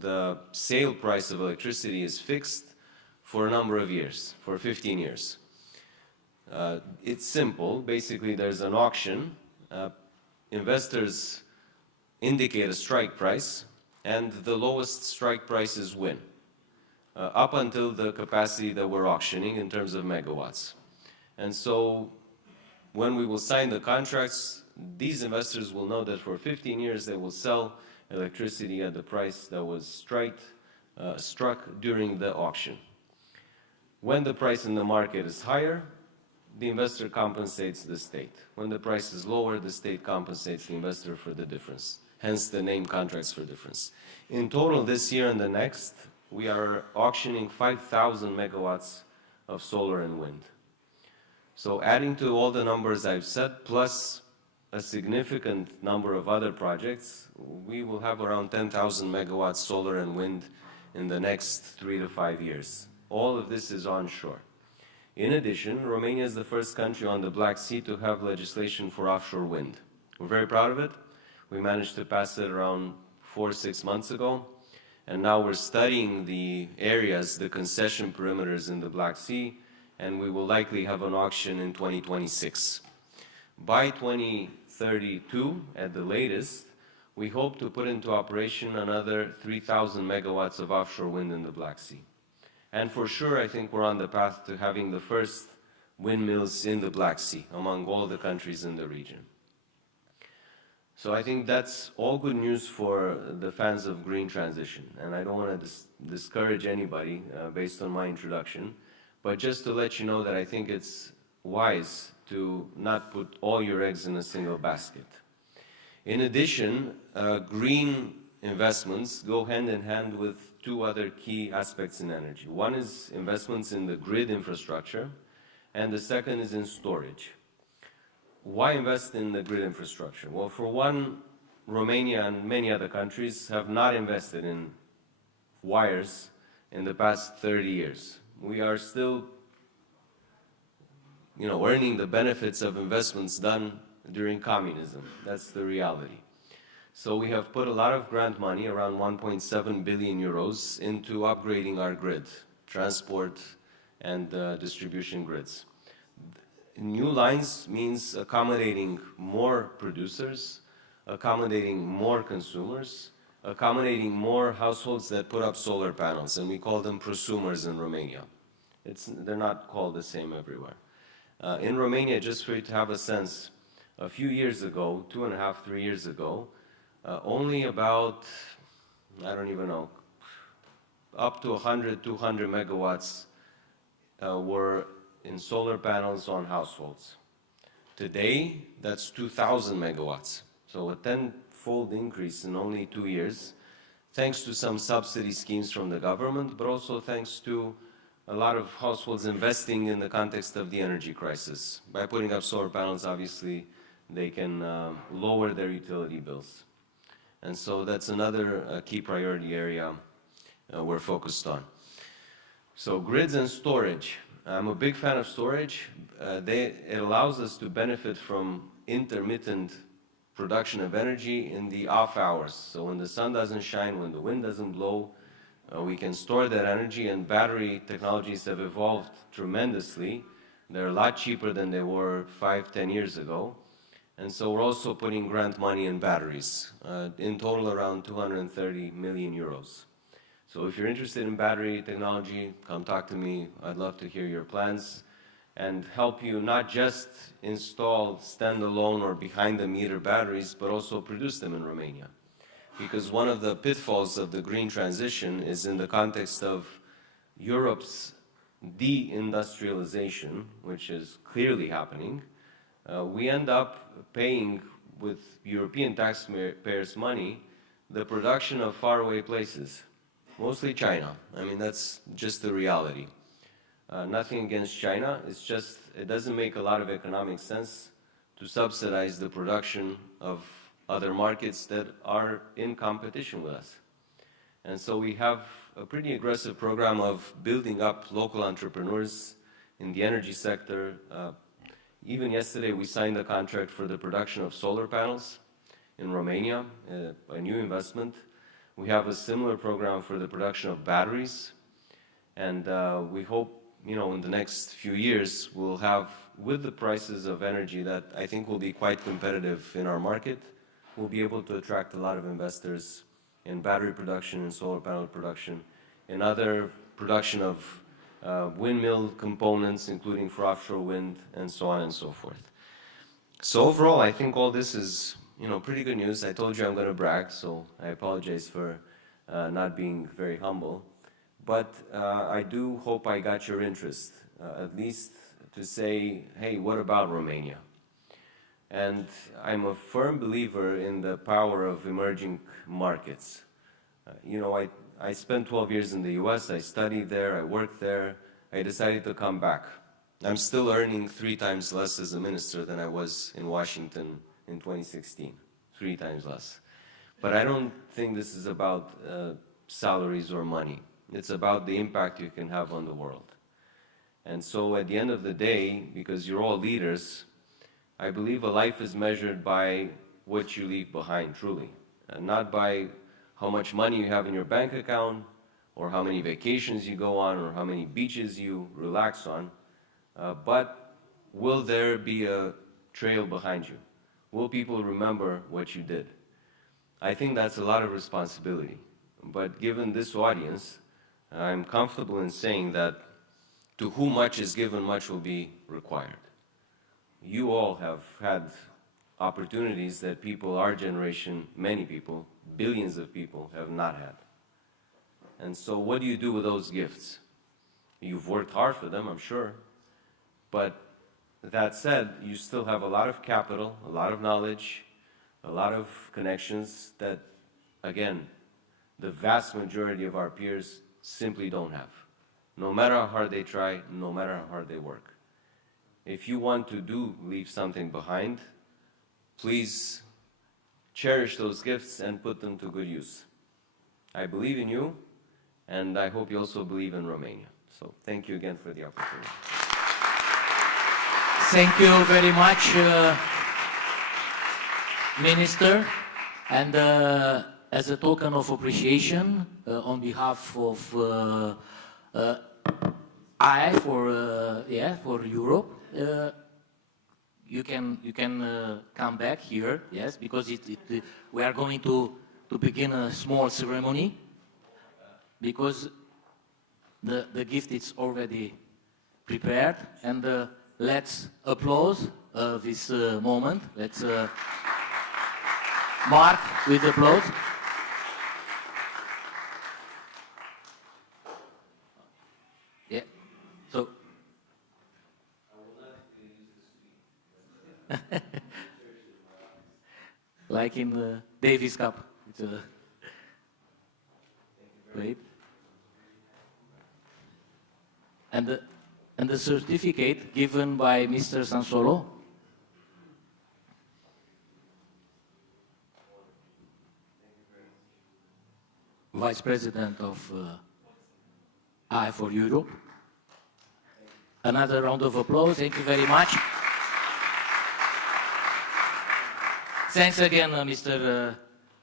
the sale price of electricity is fixed for a number of years, for 15 years. It's simple. Basically, there's an auction. Investors indicate a strike price, and the lowest strike prices win, up until the capacity that we're auctioning in terms of megawatts. And so when we will sign the contracts, these investors will know that for 15 years they will sell electricity at the price that was struck during the auction. When the price in the market is higher, the investor compensates the state. When the price is lower, the state compensates the investor for the difference. Hence the name Contracts for Difference. In total, this year and the next, we are auctioning 5,000 megawatts of solar and wind. So adding to all the numbers I've said, plus a significant number of other projects, we will have around 10,000 megawatts solar and wind in the next 3 to 5 years. All of this is onshore. In addition, Romania is the first country on the Black Sea to have legislation for offshore wind. We're very proud of it. We managed to pass it around 4 or 6 months ago, and now we're studying the areas, the concession perimeters in the Black Sea, and we will likely have an auction in 2026. By 2032, at the latest, we hope to put into operation another 3,000 megawatts of offshore wind in the Black Sea. And for sure, I think we're on the path to having the first windmills in the Black Sea among all the countries in the region. So I think that's all good news for the fans of green transition. And I don't want to discourage anybody based on my introduction, but just to let you know that I think it's wise to not put all your eggs in a single basket. In addition, green investments go hand in hand with two other key aspects in energy. One is investments in the grid infrastructure, and the second is in storage. Why invest in the grid infrastructure? Well, for one, Romania and many other countries have not invested in wires in the past 30 years. We are still, earning the benefits of investments done during communism. That's the reality. So we have put a lot of grant money, around 1.7 billion euros, into upgrading our grid, transport and distribution grids. New lines means accommodating more producers, accommodating more consumers, accommodating more households that put up solar panels, and we call them prosumers in Romania. They're not called the same everywhere. In Romania, just for you to have a sense, a few years ago, 2.5, 3 years ago, only about, I don't even know, up to 100, 200 megawatts were in solar panels on households. Today, that's 2,000 megawatts. So a 10-fold increase in only 2 years, thanks to some subsidy schemes from the government, but also thanks to a lot of households investing in the context of the energy crisis. By putting up solar panels, obviously, they can lower their utility bills. And so that's another key priority area we're focused on. So grids and storage. I'm a big fan of storage. It allows us to benefit from intermittent production of energy in the off hours. So when the sun doesn't shine, when the wind doesn't blow, we can store that energy, and battery technologies have evolved tremendously. They're a lot cheaper than they were 5, 10 years ago. And so we're also putting grant money in batteries, in total around 230 million euros. So if you're interested in battery technology, come talk to me. I'd love to hear your plans and help you not just install standalone or behind-the-meter batteries, but also produce them in Romania. Because one of the pitfalls of the green transition is in the context of Europe's deindustrialization, which is clearly happening. We end up paying with European taxpayers' money the production of faraway places, mostly China. I mean, that's just the reality. Nothing against China, it's just it doesn't make a lot of economic sense to subsidize the production of other markets that are in competition with us. And so we have a pretty aggressive program of building up local entrepreneurs in the energy sector, Even yesterday, we signed a contract for the production of solar panels in Romania, a new investment. We have a similar program for the production of batteries. And we hope, in the next few years, we'll have, with the prices of energy that I think will be quite competitive in our market, we'll be able to attract a lot of investors in battery production, in solar panel production, in other production of windmill components, including for offshore wind, and so on and so forth. So overall, I think all this is, pretty good news. I told you I'm going to brag, so I apologize for not being very humble. But I do hope I got your interest, at least to say, hey, what about Romania? And I'm a firm believer in the power of emerging markets. I spent 12 years in the US, I studied there, I worked there, I decided to come back. I'm still earning 3 times less as a minister than I was in Washington in 2016, 3 times less. But I don't think this is about salaries or money. It's about the impact you can have on the world. And so at the end of the day, because you're all leaders, I believe a life is measured by what you leave behind, truly, and not by how much money you have in your bank account, or how many vacations you go on, or how many beaches you relax on, but will there be a trail behind you? Will people remember what you did? I think that's a lot of responsibility, but given this audience, I'm comfortable in saying that to whom much is given, much will be required. You all have had opportunities that people, our generation, many people, billions of people have not had. And so what do you do with those gifts? You've worked hard for them, I'm sure. But that said, you still have a lot of capital, a lot of knowledge, a lot of connections that, again, the vast majority of our peers simply don't have. No matter how hard they try, no matter how hard they work. If you want to leave something behind, please cherish those gifts and put them to good use. I believe in you, and I hope you also believe in Romania. So thank you again for the opportunity. Thank you very much, Minister. And as a token of appreciation, on behalf of for Europe, you can come back here, yes, because we are going to begin a small ceremony, because the gift is already prepared, and let's applaud this moment. Let's mark with applause. Yeah. So. Like in the Davis Cup. It's a plate. And the certificate given by Mr. Sansolo. Vice President of I for Europe. Another round of applause. Thank you very much. Thanks again, Mr.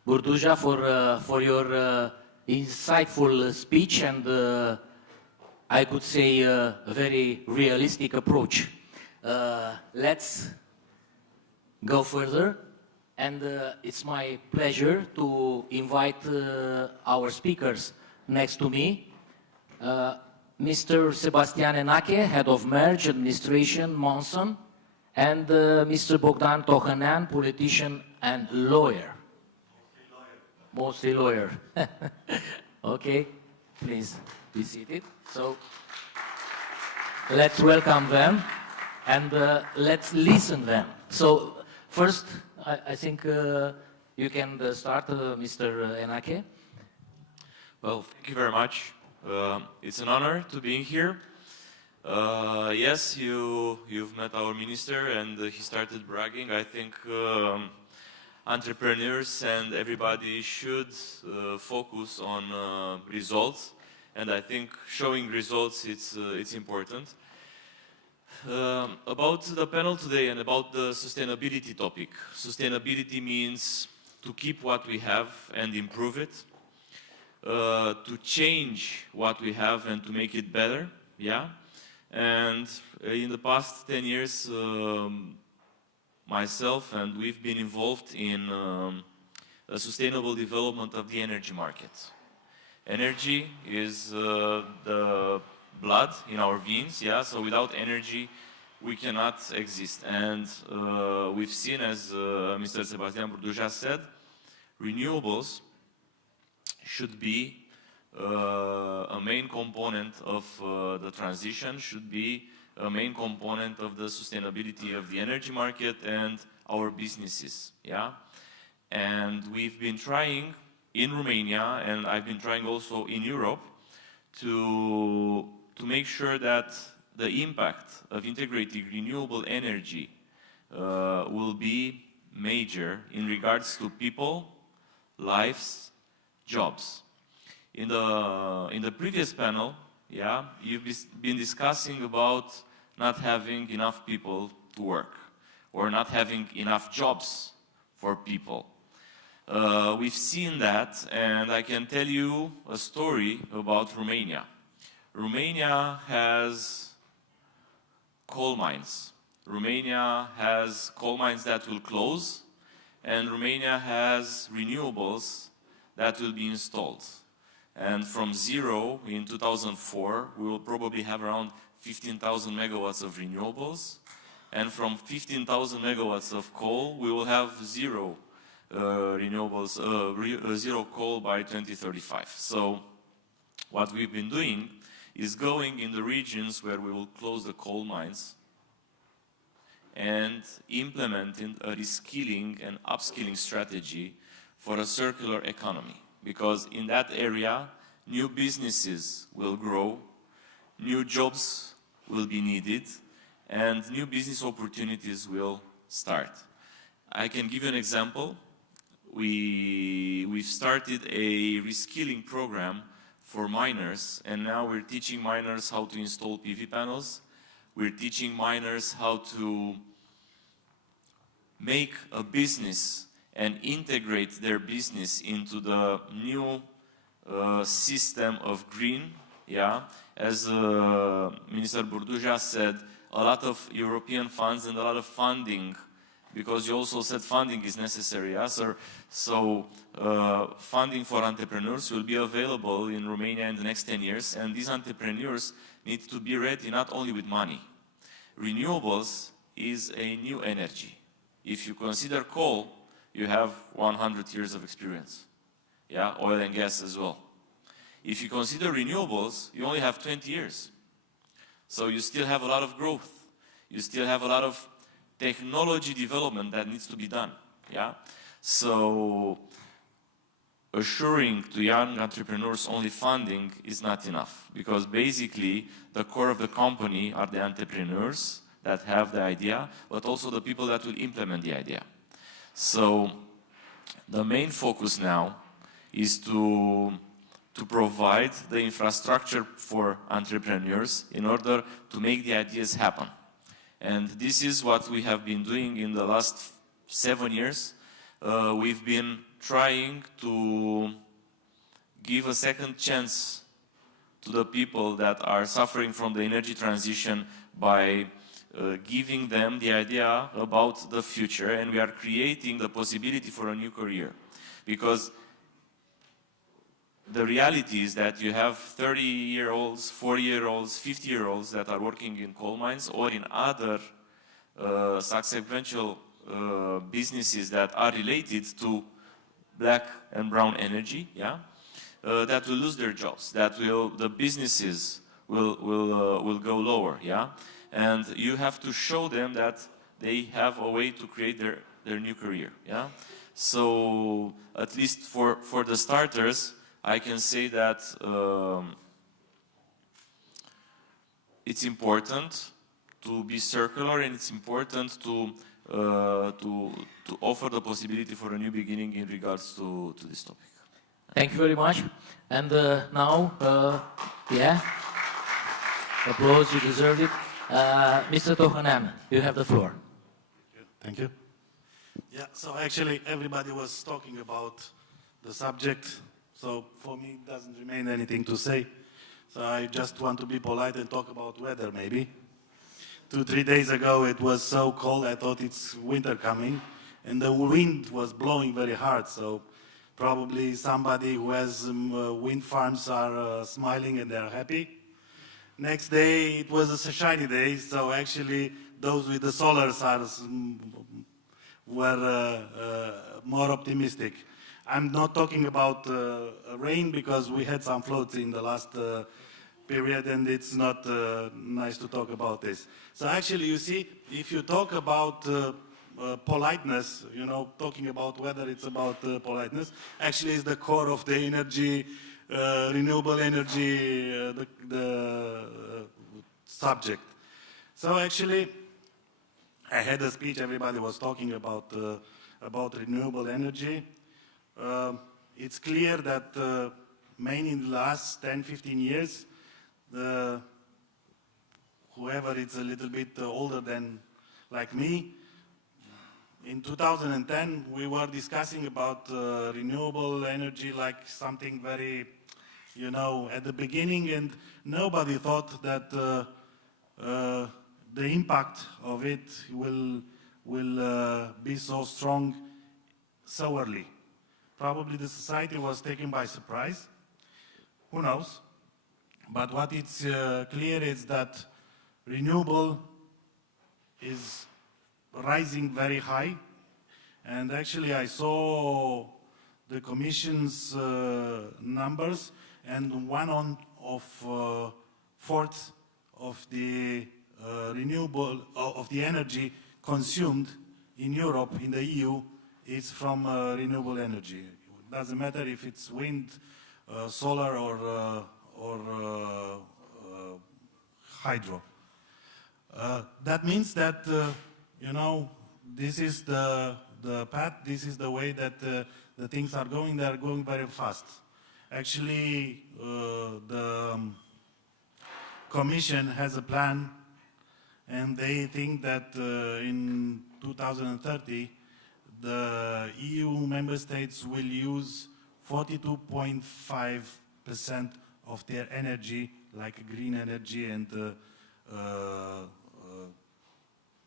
Burduja, for your insightful speech and I could say a very realistic approach. Let's go further, and it's my pleasure to invite our speakers next to me. Mr. Sebastian Enache, Head of Merge Administration, Monson, and Mr. Bogdan Tohanean, politician and lawyer. Mostly lawyer. Okay, please be seated. So let's welcome them and let's listen them. So first, I think you can start, Mr. Enache. Well, thank you very much. It's an honor to be here. Yes, you've met our minister and he started bragging. I think entrepreneurs and everybody should focus on results, and I think showing results it's important. About the panel today and about the sustainability topic. Sustainability means to keep what we have and improve it, to change what we have and to make it better, yeah? And in the past 10 years, myself and we've been involved in a sustainable development of the energy market. Energy is the blood in our veins, yeah, so without energy we cannot exist. And we've seen, as Mr. Sebastian Burduja said, renewables should be a main component of the transition, should be a main component of the sustainability of the energy market and our businesses, yeah? And we've been trying in Romania, and I've been trying also in Europe, to make sure that the impact of integrating renewable energy will be major in regards to people, lives, jobs. In the previous panel, yeah, you've been discussing about not having enough people to work or not having enough jobs for people. We've seen that, and I can tell you a story about Romania. Romania has coal mines. Romania has coal mines that will close, and Romania has renewables that will be installed. And from zero in 2004, we will probably have around 15,000 megawatts of renewables. And from 15,000 megawatts of coal, we will have zero renewables, zero coal by 2035. So what we've been doing is going in the regions where we will close the coal mines and implementing a reskilling and upskilling strategy for a circular economy. Because in that area, new businesses will grow, new jobs will be needed, and new business opportunities will start. I can give you an example. We've started a reskilling program for miners, and now we're teaching miners how to install PV panels. We're teaching miners how to make a business and integrate their business into the new system of green, yeah. As Minister Burduja said, a lot of European funds and a lot of funding, because you also said funding is necessary, yeah, sir? So funding for entrepreneurs will be available in Romania in the next 10 years, and these entrepreneurs need to be ready not only with money. Renewables is a new energy. If you consider coal, you have 100 years of experience, yeah, oil and gas as well. If you consider renewables, you only have 20 years. So you still have a lot of growth. You still have a lot of technology development that needs to be done, yeah? So assuring to young entrepreneurs only funding is not enough, because basically the core of the company are the entrepreneurs that have the idea, but also the people that will implement the idea. So the main focus now is to provide the infrastructure for entrepreneurs in order to make the ideas happen. And this is what we have been doing in the last 7 years. We've been trying to give a second chance to the people that are suffering from the energy transition by giving them the idea about the future, and we are creating the possibility for a new career. Because the reality is that you have 30-year-olds, 40-year-olds, 50-year-olds that are working in coal mines or in other subsequential businesses that are related to black and brown energy, yeah, that will lose their jobs, that will, the businesses will go lower, yeah, and you have to show them that they have a way to create their new career, yeah. So at least for the starters, I can say that it's important to be circular, and it's important to offer the possibility for a new beginning in regards to this topic. Thank you very much. And now, yeah, applause, you deserved it. Mr. Tohanem, you have the floor. Thank you. Yeah, so actually everybody was talking about the subject, so for me it doesn't remain anything to say. So I just want to be polite and talk about weather maybe. 2-3 days ago it was so cold I thought it's winter coming, and the wind was blowing very hard, so probably somebody who has wind farms are smiling and they're happy. Next day it was a shiny day, so actually those with the solars were more optimistic. I'm not talking about rain because we had some floods in the last period and it's not nice to talk about this. So actually you see, if you talk about politeness, you know, talking about whether it's about politeness, actually is the core of the energy, renewable energy, the subject. So actually, I had a speech, everybody was talking about renewable energy. It's clear that mainly in the last 10-15 years, whoever is a little bit older than like me, in 2010 we were discussing about renewable energy like something very, you know, at the beginning, and nobody thought that the impact of it will be so strong so early. Probably the society was taken by surprise. Who knows? But what is clear is that renewable is rising very high. And actually I saw the Commission's numbers, and fourth of the renewable, of the energy consumed in Europe, in the EU, is from renewable energy. It doesn't matter if it's wind, solar, or hydro. That means that, you know, this is the path, this is the way that the things are going. They are going very fast. Actually, the Commission has a plan, and they think that in 2030, the EU member states will use 42.5% of their energy, like green energy and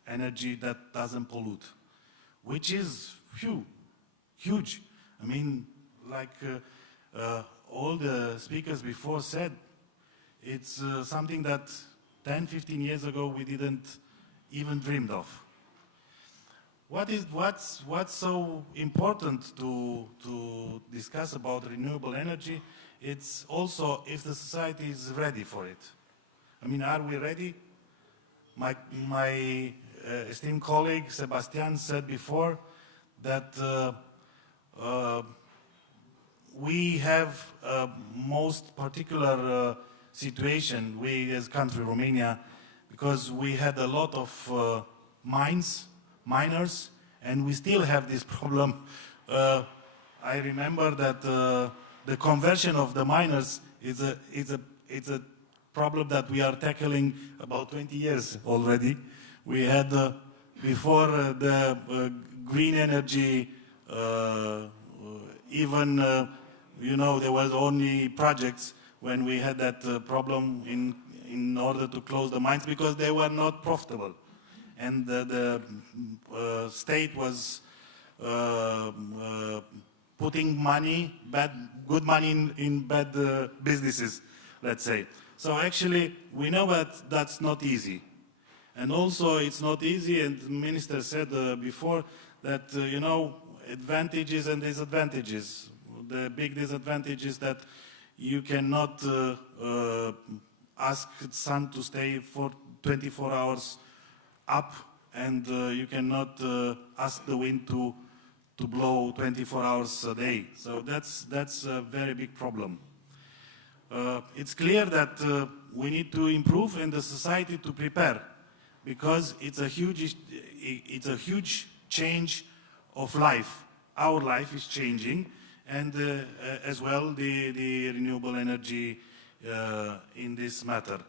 energy that doesn't pollute, which is huge. I mean, like all the speakers before said, it's something that 10-15 years ago we didn't even dreamed of. What's so important to discuss about renewable energy? It's also if the society is ready for it. I mean, are we ready? My esteemed colleague Sebastian said before that we have a most particular situation, we as country Romania, because we had a lot of miners, and we still have this problem. I remember that the conversion of the miners is a problem that we are tackling about 20 years already. We had before the green energy, even you know, there was only projects when we had that problem in order to close the mines because they were not profitable. And the state was putting money, good money in bad businesses, let's say. So actually, we know that that's not easy. And also, it's not easy, and the minister said before that, you know, advantages and disadvantages. The big disadvantage is that you cannot ask the sun to stay for 24 hours up, and you cannot ask the wind to blow 24 hours a day. So that's a very big problem. It's clear that we need to improve and the society to prepare, because it's a huge change of life. Our life is changing, and as well the renewable energy in this matter.